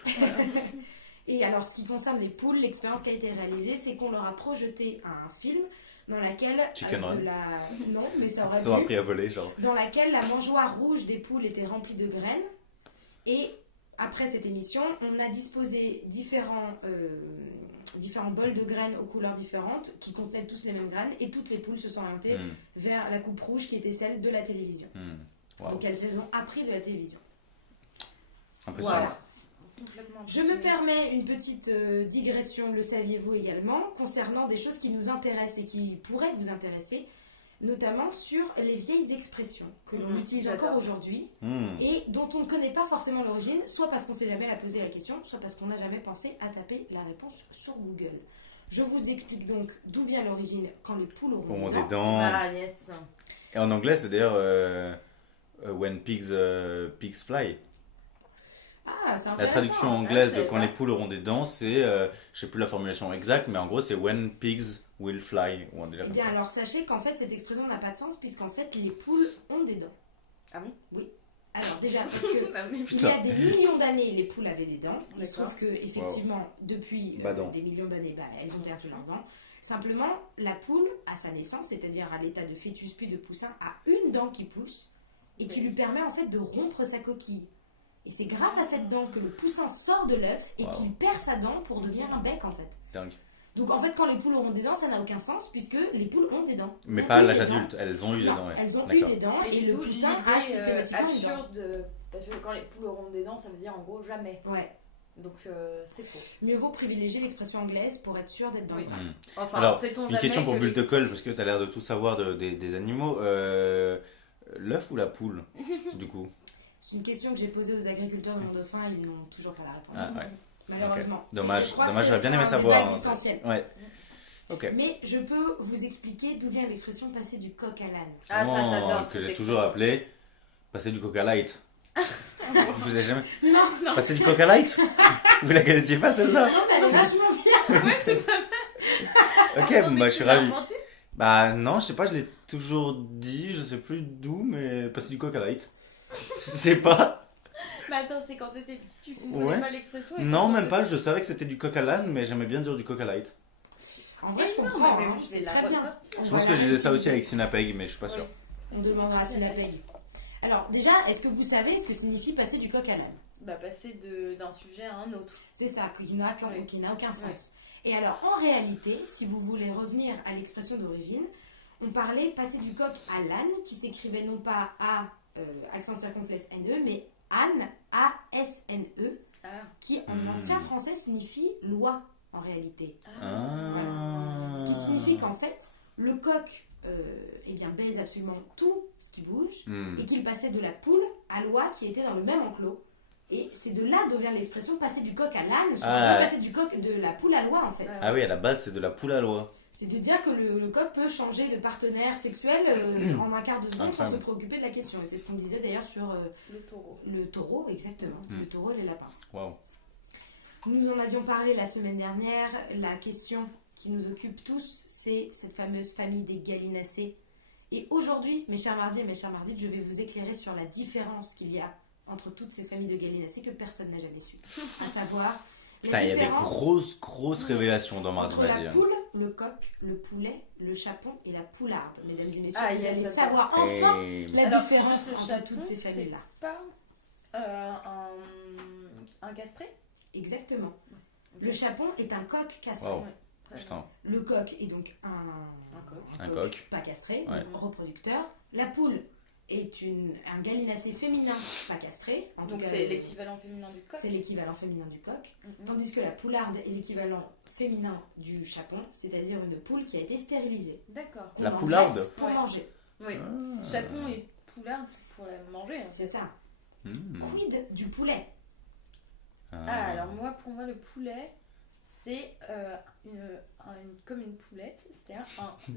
Et alors, ce qui concerne les poules, l'expérience qui a été réalisée, c'est qu'on leur a projeté un film dans laquelle Chicken Run. non, mais ça aurait Ils ont pu. appris à voler, genre. Dans laquelle la mangeoire rouge des poules était remplie de graines. Et après cette émission, on a disposé différents bols de graines aux couleurs différentes qui contenaient tous les mêmes graines et toutes les poules se sont orientées vers la coupe rouge qui était celle de la télévision. Wow. Donc elles ont appris de la télévision. Impressionnant. Voilà. Complètement Je me permets une petite digression, le saviez-vous également, concernant des choses qui nous intéressent et qui pourraient vous intéresser, notamment sur les vieilles expressions que l'on utilise j'adore. encore aujourd'hui et dont on ne connaît pas forcément l'origine, soit parce qu'on ne s'est jamais posé la question, soit parce qu'on n'a jamais pensé à taper la réponse sur Google. Je vous explique donc d'où vient l'origine quand les poules auront Ont des des dents. dents. Ah yes. Et en anglais, c'est d'ailleurs when pigs fly. Ah, c'est La intéressant. traduction je anglaise de savais quand pas. les poules auront des dents, c'est, je sais plus la formulation exacte, mais en gros c'est when pigs will fly, ou un délire Eh comme bien, ça. alors sachez qu'en fait, cette expression n'a pas de sens, puisqu'en fait, les poules ont des dents. Ah bon? Oui. Alors, déjà, parce que. Bah, mais Il y Putain. a des millions d'années, les poules avaient des dents. D'accord. Sauf que, effectivement, depuis Bah, dents. des millions d'années, elles ont perdu leurs dents. Simplement, la poule, à sa naissance, c'est-à-dire à l'état de fœtus puis de poussin, a une dent qui pousse et qui Oui. lui permet en fait de rompre sa coquille. Et c'est grâce à cette dent que le poussin sort de l'œuf et Wow. qu'il perd sa dent pour devenir un bec en fait. Dingue. Donc en fait, quand les poules auront des dents, ça n'a aucun sens puisque les poules ont des dents. Mais Elles pas à ont l'âge des dents. adulte, elles ont eu des Non, dents, ouais. elles ont eu D'accord. des dents Mais et le d'où poussin a l'idée systématiquement une dent. absurde, parce que quand les poules auront des dents, ça veut dire en gros jamais. Ouais. Donc c'est faux. Mieux vaut privilégier l'expression anglaise pour être sûr d'être dans Oui. le vrai. Hmm. Enfin, Alors, sait-on une jamais question pour que Bulle les- de Colle, parce que tu as l'air de tout savoir des animaux. L'œuf ou la poule, du coup? C'est une question que j'ai posée aux agriculteurs de mon dauphin, ils n'ont toujours pas la réponse. Ah ouais. Malheureusement. Dommage, Je crois que dommage, ça j'aurais bien aimé sera un savoir. débat hein. existentiel. Ouais. Ok. Mais je peux vous expliquer d'où vient l'expression passer du coq à l'âne. Ah, ça j'adore. Que cette j'ai toujours expression. appelé passer du coca light. Vous avez jamais Non, non, passé du coca light? Vous la connaissiez pas celle-là? non, mais elle est vachement bien. Ouais, c'est pas Ok, Attends, bon, mais bah je tu suis l'as ravi. inventé? Bah non, je sais pas, je l'ai toujours dit, je sais plus d'où, mais passer du coca light. Je sais pas. Mais attends, c'est quand t'étais petit, tu comprenais Ouais. pas l'expression et Non, quand même on pas, te- je savais que c'était du coca l'âne, mais j'aimais bien dire du coca light. En vrai, Eh je non, comprends, mais hein, je vais c'est la très bien. ressortir. Je pense que je disais ça aussi avec Sinapeg, mais je suis pas sûr. On demandera à Sinapeg. Alors, déjà, est-ce que vous savez ce que signifie passer du coq à l'âne? Bah, passer d'un sujet à un autre. C'est ça, qui n'a aucun sens. Et alors, en réalité, si vous voulez revenir à l'expression d'origine, on parlait passer du coq à l'âne, qui s'écrivait non pas A, accent circonflexe N-E, mais Anne, A-S-N-E, Ah, qui en ancien français signifie loi, en réalité. Ah. Ce qui signifie qu'en fait, le coq eh bien, baise absolument tout ce qui bouge, Hmm. et qu'il passait de la poule à l'oie qui était dans le même enclos. Et c'est de là d'où vient l'expression passer du coq à l'âne, soit Ah. passer de la poule à l'oie en fait. Ah oui, à la base, c'est de la poule à loi. C'est de dire que le coq peut changer de partenaire sexuel en un quart de seconde sans Incroyable. se préoccuper de la question. Et c'est ce qu'on disait d'ailleurs sur le taureau. le taureau, exactement. Mm. Le taureau et les lapins. Waouh. Nous en avions parlé la semaine dernière. La question qui nous occupe tous, c'est cette fameuse famille des gallinacées. Et aujourd'hui, mes chers mardis et mes chères mardites, je vais vous éclairer sur la différence qu'il y a entre toutes ces familles de gallinacées que personne n'a jamais su. À savoir, Putain, il y a des différence grosses révélations dans Mardi entre la Madi. poule, le coq, le poulet, le chapon et la poularde. Mesdames et messieurs, Ah, vous il y a allez ça. savoir enfin Et... la Alors, différence juste le entre chapon, toutes ces c'est- familles-là. Pas un castré. Exactement. Ok. Le chapon est un coq castré. Waouh. Ouais. Putain. Le coq est donc un coq. Un coq. pas castré, Ouais. donc reproducteur. La poule est un gallinacé féminin pas castré. En tout Donc cas, c'est l'équivalent féminin du coq. c'est l'équivalent féminin du coq. Mhm. Tandis que la poularde est l'équivalent féminin du chapon, c'est-à-dire une poule qui a été stérilisée. D'accord. Qu'on La engraisse poularde pour Ouais. manger. Oui. Ah. Chapon et poularde, c'est pour la manger. hein. C'est ça. Hmm. Quid du poulet? Ah, alors moi, pour moi, le poulet, c'est comme une poulette, c'est-à-dire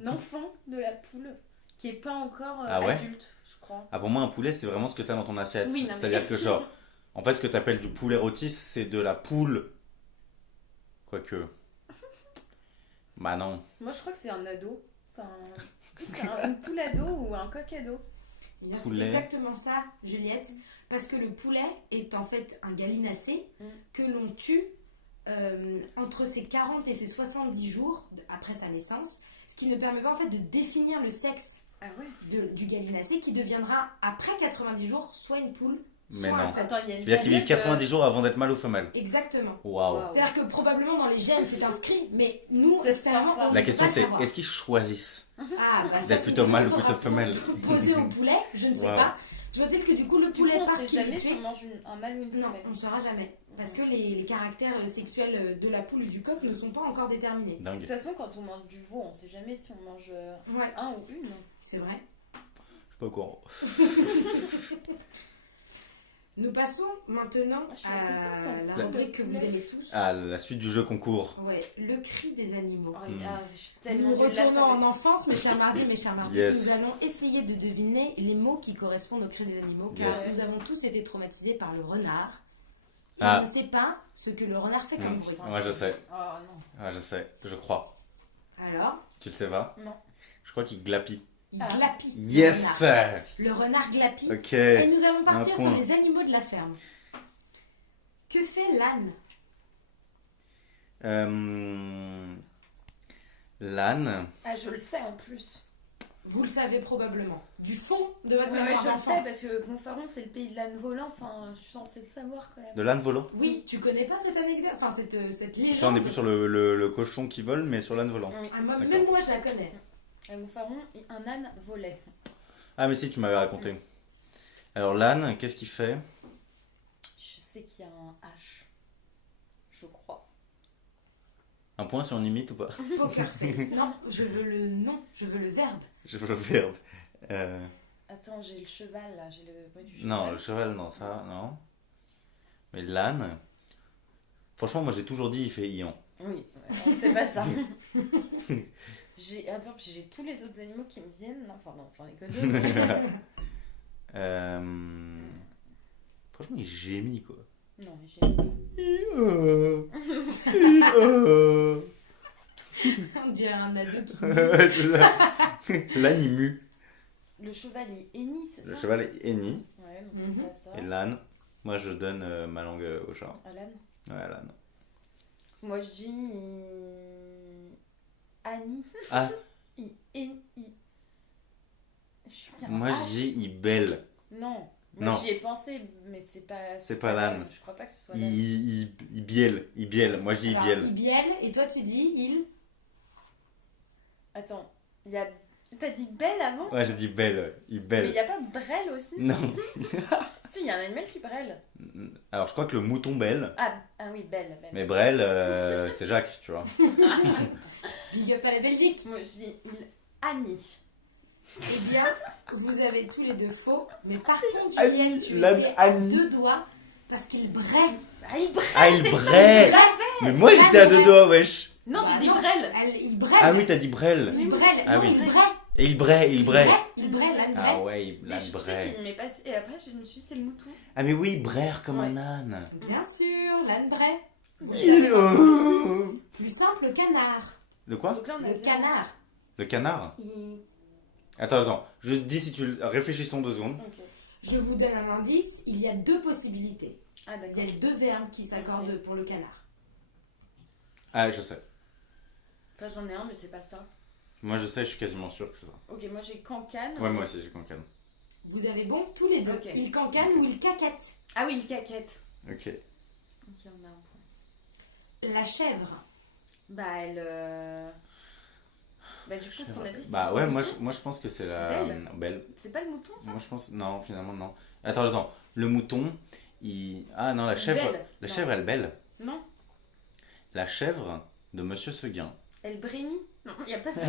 un enfant de la poule qui est pas encore Ah ouais adulte, je crois. Ah, pour moi, un poulet, c'est vraiment ce que t'as dans ton assiette. Oui, non, mais- C'est-à-dire que, genre, en fait, ce que t'appelles du poulet rôti, c'est de la poule. Quoique. Bah non. Moi, je crois que c'est un ado. Enfin, c'est une poule ado ou un coq ado. Eh bien, Poulet. C'est exactement ça, Juliette. Parce que le poulet est en fait un gallinacé Mm. que l'on tue entre ses 40 et ses 70 jours après sa naissance, ce qui ne permet pas en fait de définir le sexe Ah ouais. du gallinacé qui deviendra après 90 jours soit une poule, Mais soit non. un coq. Attends, il y a une C'est-à-dire qu'ils vivent tablette, 90 jours avant d'être mâle ou femelle. Exactement. Waouh. Waouh. C'est-à-dire que probablement dans les gènes c'est inscrit, mais nous, Ça se extérieurement, sent pas. on La ne question, peut pas c'est savoir. est-ce qu'ils choisissent Ah, bah, ça, d'être c'est plutôt une mâle ou faudra plutôt femelle poser au poulet, je ne sais Waouh. pas. Peut-être que du coup le Du coup, poulet on parce sait qu'il est jamais tué- si on mange un mâle ou une Non, femelle. on ne saura jamais. Parce que les caractères sexuels de la poule ou du coq ne sont pas encore déterminés. De Dingue. toute façon, quand on mange du veau, on sait jamais si on mange Ouais, un ou une. c'est vrai. Je suis pas au courant. Nous passons maintenant Je suis assez forte en la poulet. rubrique que vous aimez tous. Ah, la suite du jeu concours. Ouais, le cri des animaux. Oh, Mm. je suis tellement Nous nulle là, retournons ça en va. enfance, mes chers mardis, mes chers mardis. Yes. Nous allons essayer de deviner les mots qui correspondent au cri des animaux, car Yes. nous avons tous été traumatisés par le renard. Ah. ne sait pas ce que le renard fait comme bruit. Ouais, je sais. Oh non. Ouais, je sais. Je crois. Alors, Tu le sais pas? Non. Je crois qu'il glapit. il Ah. glapit. Yes! Le renard glapit. Ok. Et nous allons partir Un point. sur les animaux de la ferme. Que fait l'âne? L'âne. Ah, je le sais en plus. Vous le savez probablement. Du fond de votre Ouais, mémoire je le d'enfant. sais parce que Gonfaron c'est le pays de l'âne volant. Enfin, je suis censée le savoir quand même. De l'âne volant. Oui, tu connais pas cette anecdote, enfin cette légende. Là, on est plus sur le cochon qui vole, mais sur l'âne volant. Oui. Ah, moi, D'accord. même moi, je la connais. À Gonfaron, un âne volait. Ah, mais si, tu m'avais raconté. Alors, l'âne, qu'est-ce qu'il fait? Je sais qu'il y a un H. Je crois. Un point si on imite ou pas? Poker face. Non, je veux le nom, je veux le verbe. Je veux le verbe. Attends, j'ai le cheval là. J'ai le bruit du cheval. Non, le cheval, non, ça, non. Mais l'âne. Franchement, moi j'ai toujours dit il fait ion. Oui, c'est pas ça. Attends, puis j'ai tous les autres animaux qui me viennent. Non, enfin non, j'en ai que deux. Franchement, il gémit quoi. Non, mais j'ai. On dirait un ado qui... C'est ça. L'âne il mue. Le cheval il hennit, c'est ça? Le cheval est henni. Ouais, donc Mhm. c'est pas ça. Et l'âne, moi je donne ma langue au chat. Alan. Ouais, l'âne. Moi je dis. Annie. Ah, I. Je suis bien. moi je dis il belle. Non. Non. Moi j'y ai pensé, mais c'est pas. C'est pas l'âne. Je crois pas que ce soit l'âne. Il bielle. Il bielle. Moi je dis il Alors, bielle. il bielle, et toi tu dis il... Attends, il y a. T'as dit belle avant? Ouais, j'ai dit belle. Il Mais il belle. y a pas brêle aussi? Non. Si, il y a un animal qui brêle. Alors je crois que le mouton belle. Ah oui, belle. Mais Brel, c'est Jacques, tu vois. Big up à la Belgique. Moi je dis il Annie. Eh bien, vous avez tous les deux faux, mais par contre, Annie, Juliette, tu l'âne étais à Annie. 2 doigts parce qu'il braie. Ah, il brêle! Ah, il c'est ça, brêle. je l'avais. Mais moi j'étais à deux doigts, wesh. Non, Bah j'ai dit non, brêle. Il braie. Ah oui, t'as dit Brel. Il braie. Ah Non, oui. il braie. Et il braie, il braie. Il braie, l'âne Ah braie. ouais, Mais l'âne je sais braie. qu'il m'est passé. Et après, je me suis dit, c'est le mouton. Ah mais oui, braire comme Ouais. un âne. Bien sûr, l'âne braie. Oh. Plus simple, le canard. Le quoi? Donc là, on a Le zéro. canard. Le canard? Il- Attends. Je dis si tu... Réfléchissons 2 secondes. Ok. Je vous donne un indice, il y a 2 possibilités. Ah, Il y d'accord. a 2 verbes qui s'accordent pour le canard. Ah, je sais. Enfin, j'en ai un, mais c'est pas ça. Moi je sais, je suis quasiment sûr que c'est ça. Ok, moi j'ai cancane. Ouais, moi aussi j'ai cancane. Vous avez bon tous les deux. Ok. Il cancane ou il caquette. Ah oui, le caquette. Ok. Ok, on a un point. La chèvre. Bah, elle. Bah, du coup, ce qu'on a dit, c'est Bah le ouais, mouton. moi je pense que c'est la... Belle. Belle. C'est pas le mouton, ça? Moi je pense... Non, finalement non. Attends. Le mouton, il... Ah non, la chèvre... Belle. La Non. chèvre, elle belle. Non. La chèvre de Monsieur Seguin. Elle brémit. Non, il y a pas ça.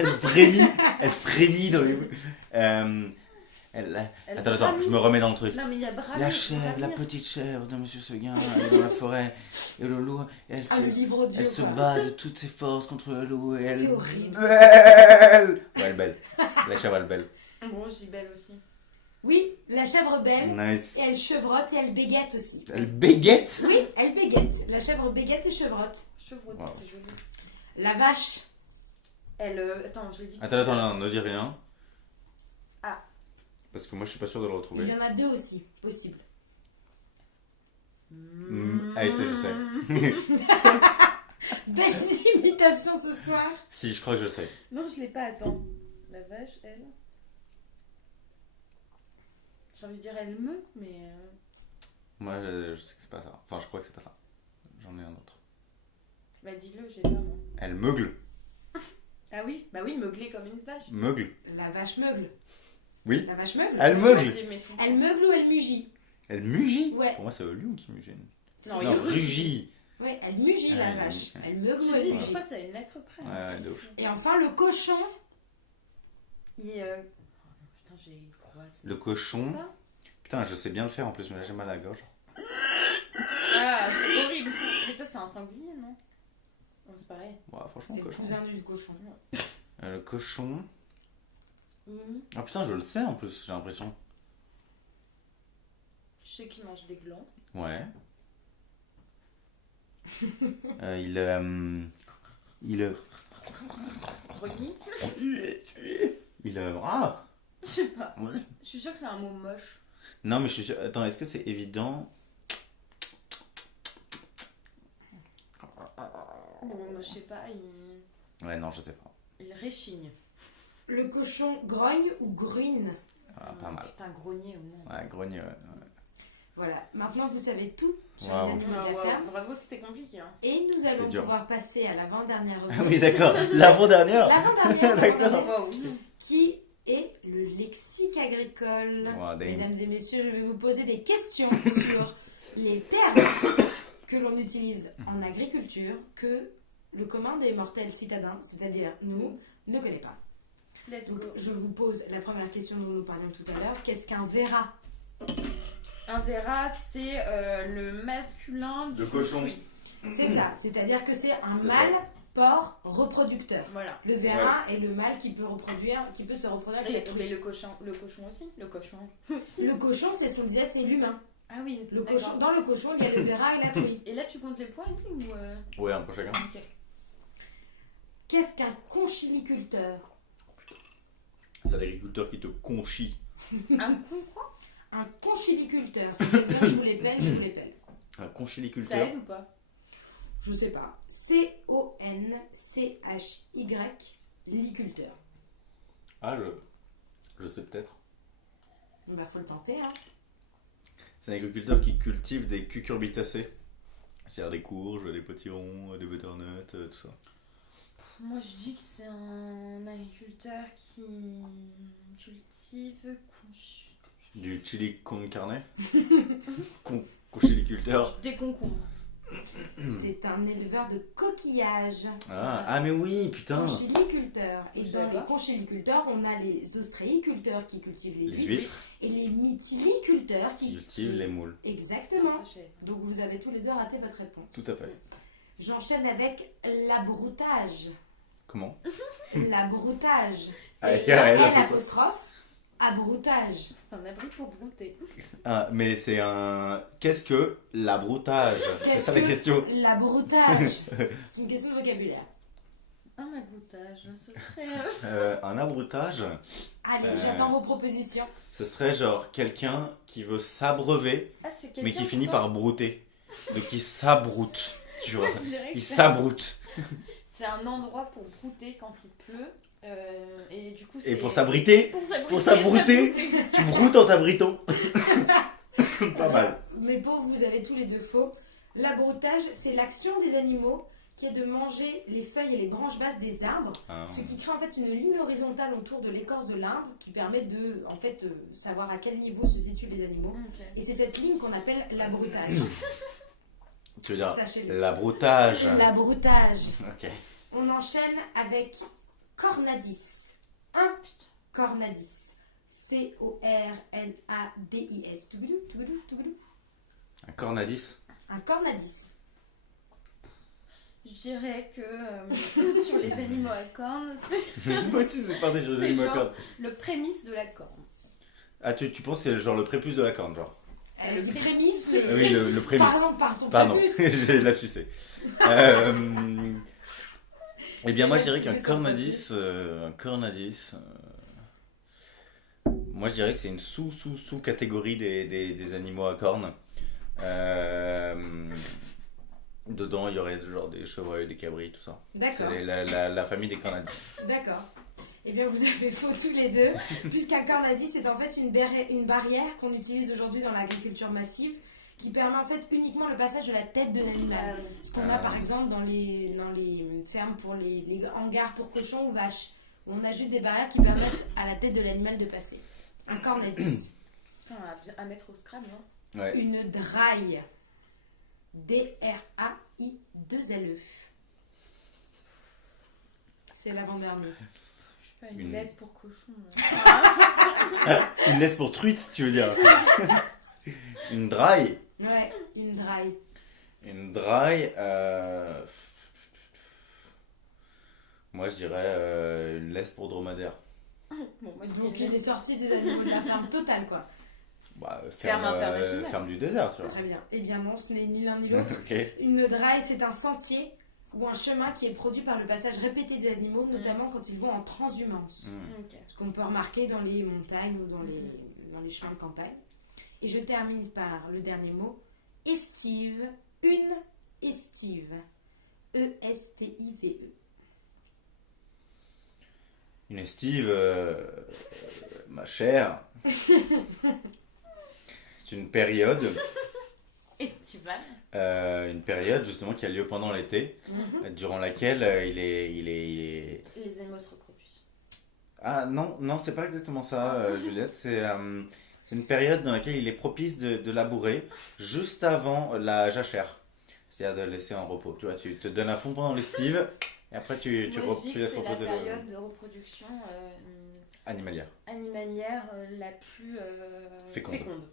Elle frémit dans les... Elle Attends, bramit. je me remets dans le truc. Non, mais il y a bravir. La chèvre, la bravir. petite chèvre de Monsieur Seguin, elle est dans la forêt. Et le loup, elle Ah, le livre Dieu. elle se quoi. bat de toutes ses forces contre le loup et elle C'est horrible. belle. Ouais, elle est belle. La chèvre, elle est belle. Bon, je dis belle aussi. Oui, la chèvre belle. Nice. Et elle chevrotte et elle bégette aussi. Elle béguette. Oui, elle bégette. La chèvre bégette et chevrotte. Chevrotter, Wow. c'est joli. La vache. Elle. Attends, je l'ai dit. Attends, non, ne dis rien. Ah. Parce que moi je suis pas sûr de le Il retrouver. y en a 2 aussi, possible. Allez, je sais. Belles imitations ce soir. Si, je crois que je sais. Non, je l'ai pas, attends. La vache, elle. J'ai envie de dire elle meut, mais. Moi je sais que c'est pas ça. Enfin, je crois que c'est pas ça. J'en ai un autre. Bah, dis-le, j'ai pas, moi. Elle meugle. Ah oui, bah oui, meugler comme une vache. Meugle. La vache meugle. Oui. La vache meugle. Elle meugle. Vas-y, mets tout. Elle meugle ou elle mugit? Elle mugit. Ouais. Pour moi, c'est le lion qui mugit. Non, Non, il rugit. rugit. Ouais, elle mugit Ah, la elle vache. mugit. Elle meugle Je ou te elle dis, des mugit. fois, c'est à une lettre près. Ouais, de ouf. Et enfin, le cochon. Il. Putain, j'ai croisé. Le cochon. Ça Putain, je sais bien le faire en plus, mais là j'ai mal à la gorge. Ah, c'est horrible. Mais ça, c'est un sanglier, non? Non, c'est pareil. Ouais, franchement, C'est le le cochon. cousin du cochon. Le cochon. Il- Ah putain, je le sais en plus, j'ai l'impression. Je sais qu'il mange des glands. Ouais. Il Grogny. Ah. Je sais pas. Je suis sûre que c'est un mot moche. Non, mais je suis sûr. Attends, est-ce que c'est évident? Bon, je sais pas, il Ouais, non, je sais pas. réchigne. Le cochon grogne ou gruine? Ah, pas mal. Putain, grogner au moins. Ouais, grogner, ouais. Voilà, maintenant vous savez tout sur Waouh. les animaux de la ferme. Bravo, c'était compliqué. Hein. Et nous allons dur. pouvoir passer à l'avant-dernière Ah rubrique. oui, d'accord. L'avant-dernière. L'avant-dernière, D'accord. Wow. qui est le lexique agricole. Wow, damn. Mesdames et messieurs, je vais vous poser des questions sur les termes que l'on utilise en agriculture que le commun des mortels citadins, c'est-à-dire nous, ne connaît pas. Let's Donc, go. je vous pose la première question dont nous parlions tout à l'heure. Qu'est-ce qu'un verra? Un verra, c'est le masculin De du cochon. fruit. C'est ça, c'est-à-dire que c'est un C'est mâle porc reproducteur. Voilà. Le verra est le mâle qui peut se reproduire Et avec mais le cochon aussi. Le cochon aussi. le cochon, c'est ce qu'on disait, c'est l'humain. Ah oui, Le d'accord. cochon, dans le cochon, il y a le verra et la truie. Et là, tu comptes les points ou Ouais, un peu chacun. Ok. Qu'est-ce qu'un conchiliculteur? C'est l'agriculteur qui te conchit. Un con, quoi? Un conchiliculteur, c'est quelqu'un qui vous les pèle, qui vous les pèle. Un Ça conchiliculteur. aide ou pas? Je sais pas. Conchhy, liculteur. Ah, je sais peut-être. Bah, faut le tenter, hein. C'est un agriculteur qui cultive des cucurbitacées. C'est-à-dire des courges, des potirons, des butternuts, tout ça. Moi, je dis que c'est un agriculteur qui cultive Du chili con carne. Conchiliculteur. des concombres. C'est un éleveur de coquillages. Ah, mais oui, putain. Conchiliculteur. Et Je dans sais les pas. conchiliculteurs, on a les ostréiculteurs qui cultivent les Les huîtres huîtres et les mytiliculteurs qui qui cultivent les moules. Exactement. Ça, je sais. Donc vous avez tous les deux raté votre réponse. Tout à fait. J'enchaîne avec l'abroutage. Comment? L'abroutage. Ah, C'est elle a fait ça. l'apostrophe abroutage. C'est un abri pour brouter. Ah, mais c'est un... Qu'est-ce que l'abroutage? C'est Qu'est-ce ça la que question. L'abroutage. C'est une question de vocabulaire. Un abroutage, ce serait. Un abroutage, Allez, j'attends vos propositions. ce serait genre quelqu'un qui veut s'abreuver, Ah, c'est quelqu'un mais qui finit va- par brouter. Donc il s'abroute, tu vois. Je dirais que Il c'est- s'abroute. C'est un endroit pour brouter quand il pleut. Et du coup, c'est. Et pour s'abriter, Pour s'abrouter. tu broutes en t'abritant. Pas mal. Mes pauvres, vous avez tous les deux faux. L'abroutage, c'est l'action des animaux qui est de manger les feuilles et les branches basses des arbres, Ah. ce qui crée en fait une ligne horizontale autour de l'écorce de l'arbre qui permet de savoir à quel niveau se situent les animaux. Ok. Et c'est cette ligne qu'on appelle l'abroutage. Tu veux dire Sachez-le. l'abroutage. L'abroutage. Ok. On enchaîne avec cornadis. Un cornadis. Cornadis. Tougoulou, tougoulou, tougoulou. Un cornadis. Un cornadis. Je dirais que sur les animaux à cornes, c'est Moi aussi j'ai parlé sur C'est les animaux à genre- cornes. le prémisse de la corne. Ah, tu penses que c'est genre le prépuce de la corne, genre? Elle Le dit prémisse. prémisse. Oui, le prémisse. Parlons par ton Pardon, prépuce. j'ai lapsusé. Eh bien, moi je dirais qu'un C'est son cornadis, moi je dirais que c'est une sous-catégorie des animaux à cornes. Dedans, il y aurait genre des chevreuils, des cabris, tout ça. D'accord. C'est la famille des cornadis. D'accord. Eh bien, vous avez faux tous les deux, puisqu'un cornadis, c'est en fait une barrière qu'on utilise aujourd'hui dans l'agriculture massive, qui permet en fait uniquement le passage de la tête de l'animal. Ce qu'on a par exemple dans les fermes pour les hangars pour cochons ou vaches, où on a juste des barrières qui permettent à la tête de l'animal de passer. Un cornadis. Enfin, à mettre au Scrabble, non? Ouais. Une draille. D-R-A-I-2-L-E. C'est l'avant-dernier. Je sais pas, une Une- laisse pour cochon. Une laisse pour truite, tu veux dire? Une draille. Ouais, une draille. Une draille. Moi je dirais une laisse pour dromadaire. Bon, moi, je Donc, il dirais est sorti des animaux de la ferme totale, quoi. Ferme internationale. Ferme du désert, tu vois. Très bien. Eh bien non, ce n'est ni l'un ni l'autre. Ok. Une drive, c'est un sentier ou un chemin qui est produit par le passage répété des animaux, notamment quand ils vont en transhumance. Ok. Ce qu'on peut remarquer dans les montagnes ou dans les champs de campagne. Et je termine par le dernier mot, estive, une estive. E-S-T-I-V-E. Une estive, ma chère, c'est une période, Estival. une période justement qui a lieu pendant l'été, durant laquelle il est... Les animaux se reproduisent. Ah non, c'est pas exactement ça, Juliette, c'est une période dans laquelle il est propice de labourer juste avant la jachère, c'est-à-dire de laisser en repos. Tu vois, tu te donnes à fond pendant l'estive et après tu laisses reposer c'est la période de reproduction animalière. animalière la plus féconde.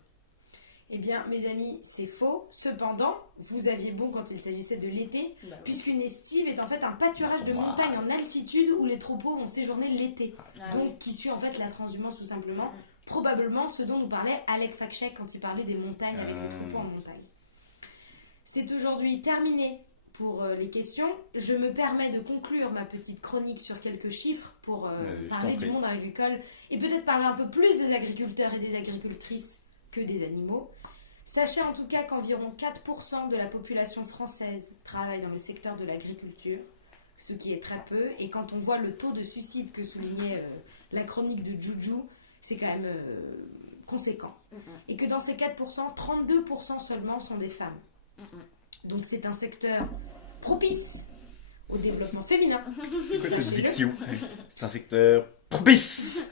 Eh bien, mes amis, c'est faux. Cependant, vous aviez bon quand il s'agissait de l'été, Bah oui. puisqu'une estive est en fait un pâturage de montagne en altitude où les troupeaux vont séjourner l'été. Ah Donc, oui. qui suit en fait la transhumance tout simplement. Probablement ce dont nous parlait Alec Fakchek quand il parlait des montagnes avec les troupeaux en montagne. C'est aujourd'hui terminé pour les questions. Je me permets de conclure ma petite chronique sur quelques chiffres pour Vas-y, je parler t'en prie. du monde agricole et peut-être parler un peu plus des agriculteurs et des agricultrices que des animaux. Sachez en tout cas qu'environ 4% de la population française travaille dans le secteur de l'agriculture, ce qui est très peu. Et quand on voit le taux de suicide que soulignait la chronique de Juju, c'est quand même conséquent. Et que dans ces 4%, 32% seulement sont des femmes. Donc c'est un secteur propice au développement féminin. C'est quoi cette diction? C'est un secteur propice.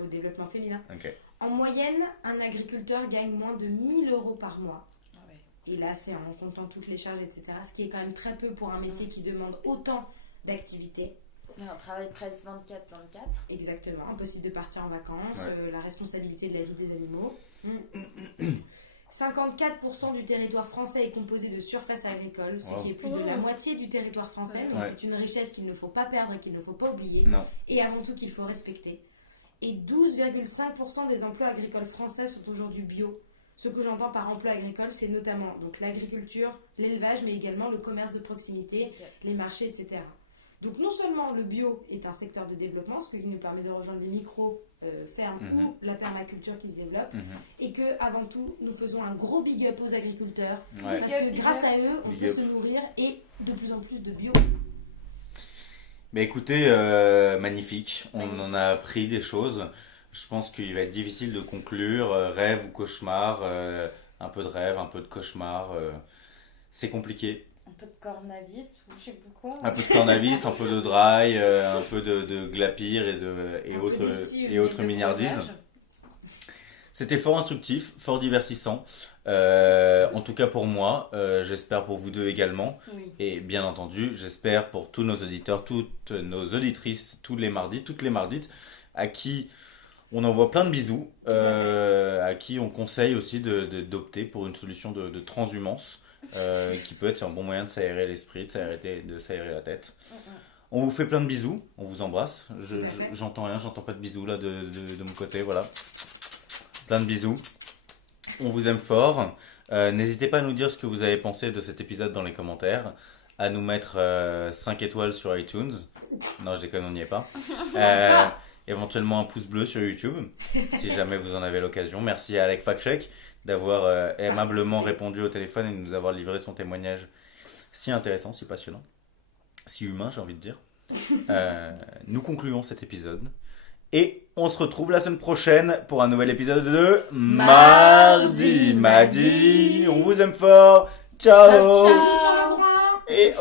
Au développement féminin. Ok. En moyenne, un agriculteur gagne moins de 1 000 euros par mois. Ah ouais. Et là, c'est en comptant toutes les charges, etc. Ce qui est quand même très peu pour un métier qui demande autant d'activité. On travaille presque 24-24. Exactement. Impossible de partir en vacances. Ouais. La responsabilité de la vie des animaux. 54% du territoire français est composé de surface agricole, ce Wow. qui est plus de la moitié du territoire français. Donc Ouais. c'est une richesse qu'il ne faut pas perdre et qu'il ne faut pas oublier. Non. Et avant tout qu'il faut respecter. Et 12,5% des emplois agricoles français sont aujourd'hui bio. Ce que j'entends par emploi agricole, c'est notamment donc l'agriculture, l'élevage, mais également le commerce de proximité, les marchés, etc. Donc non seulement le bio est un secteur de développement, ce qui nous permet de rejoindre les micro-fermes ou la permaculture qui se développe, et que avant tout, nous faisons un gros big up aux agriculteurs, Ouais. parce que grâce à eux, on Big peut up. se nourrir et de plus en plus de bio. Mais écoutez, magnifique. On Magnifique. en a appris des choses. Je pense qu'il va être difficile de conclure. Rêve ou cauchemar. Un peu de rêve, un peu de cauchemar. C'est compliqué. Un peu de cornavis ou je sais plus quoi. Un peu de cornavis, un peu de dry, un peu de glapir et Un peu autres, d'estive et autres de milliardismes. brodage. C'était fort instructif, fort divertissant. En tout cas pour moi, j'espère pour vous deux également. Oui. Et bien entendu, j'espère pour tous nos auditeurs, toutes nos auditrices, toutes les mardites, à qui on envoie plein de bisous, à qui on conseille aussi d'opter pour une solution de transhumance, qui peut être un bon moyen de s'aérer l'esprit, de s'aérer la tête. On vous fait plein de bisous, on vous embrasse. J'entends rien, j'entends pas de bisous là de mon côté, voilà. Plein de bisous. On vous aime fort. N'hésitez pas à nous dire ce que vous avez pensé de cet épisode dans les commentaires, à nous mettre 5 étoiles sur iTunes. Non, je déconne, on n'y est pas. Éventuellement un pouce bleu sur YouTube, si jamais vous en avez l'occasion. Merci à Alec Fakchek d'avoir aimablement répondu au téléphone et de nous avoir livré son témoignage si intéressant, si passionnant, si humain, j'ai envie de dire. Nous concluons cet épisode. Et on se retrouve la semaine prochaine pour un nouvel épisode de Mardi Madi. On vous aime fort. Ciao. Ciao. Au revoir. Et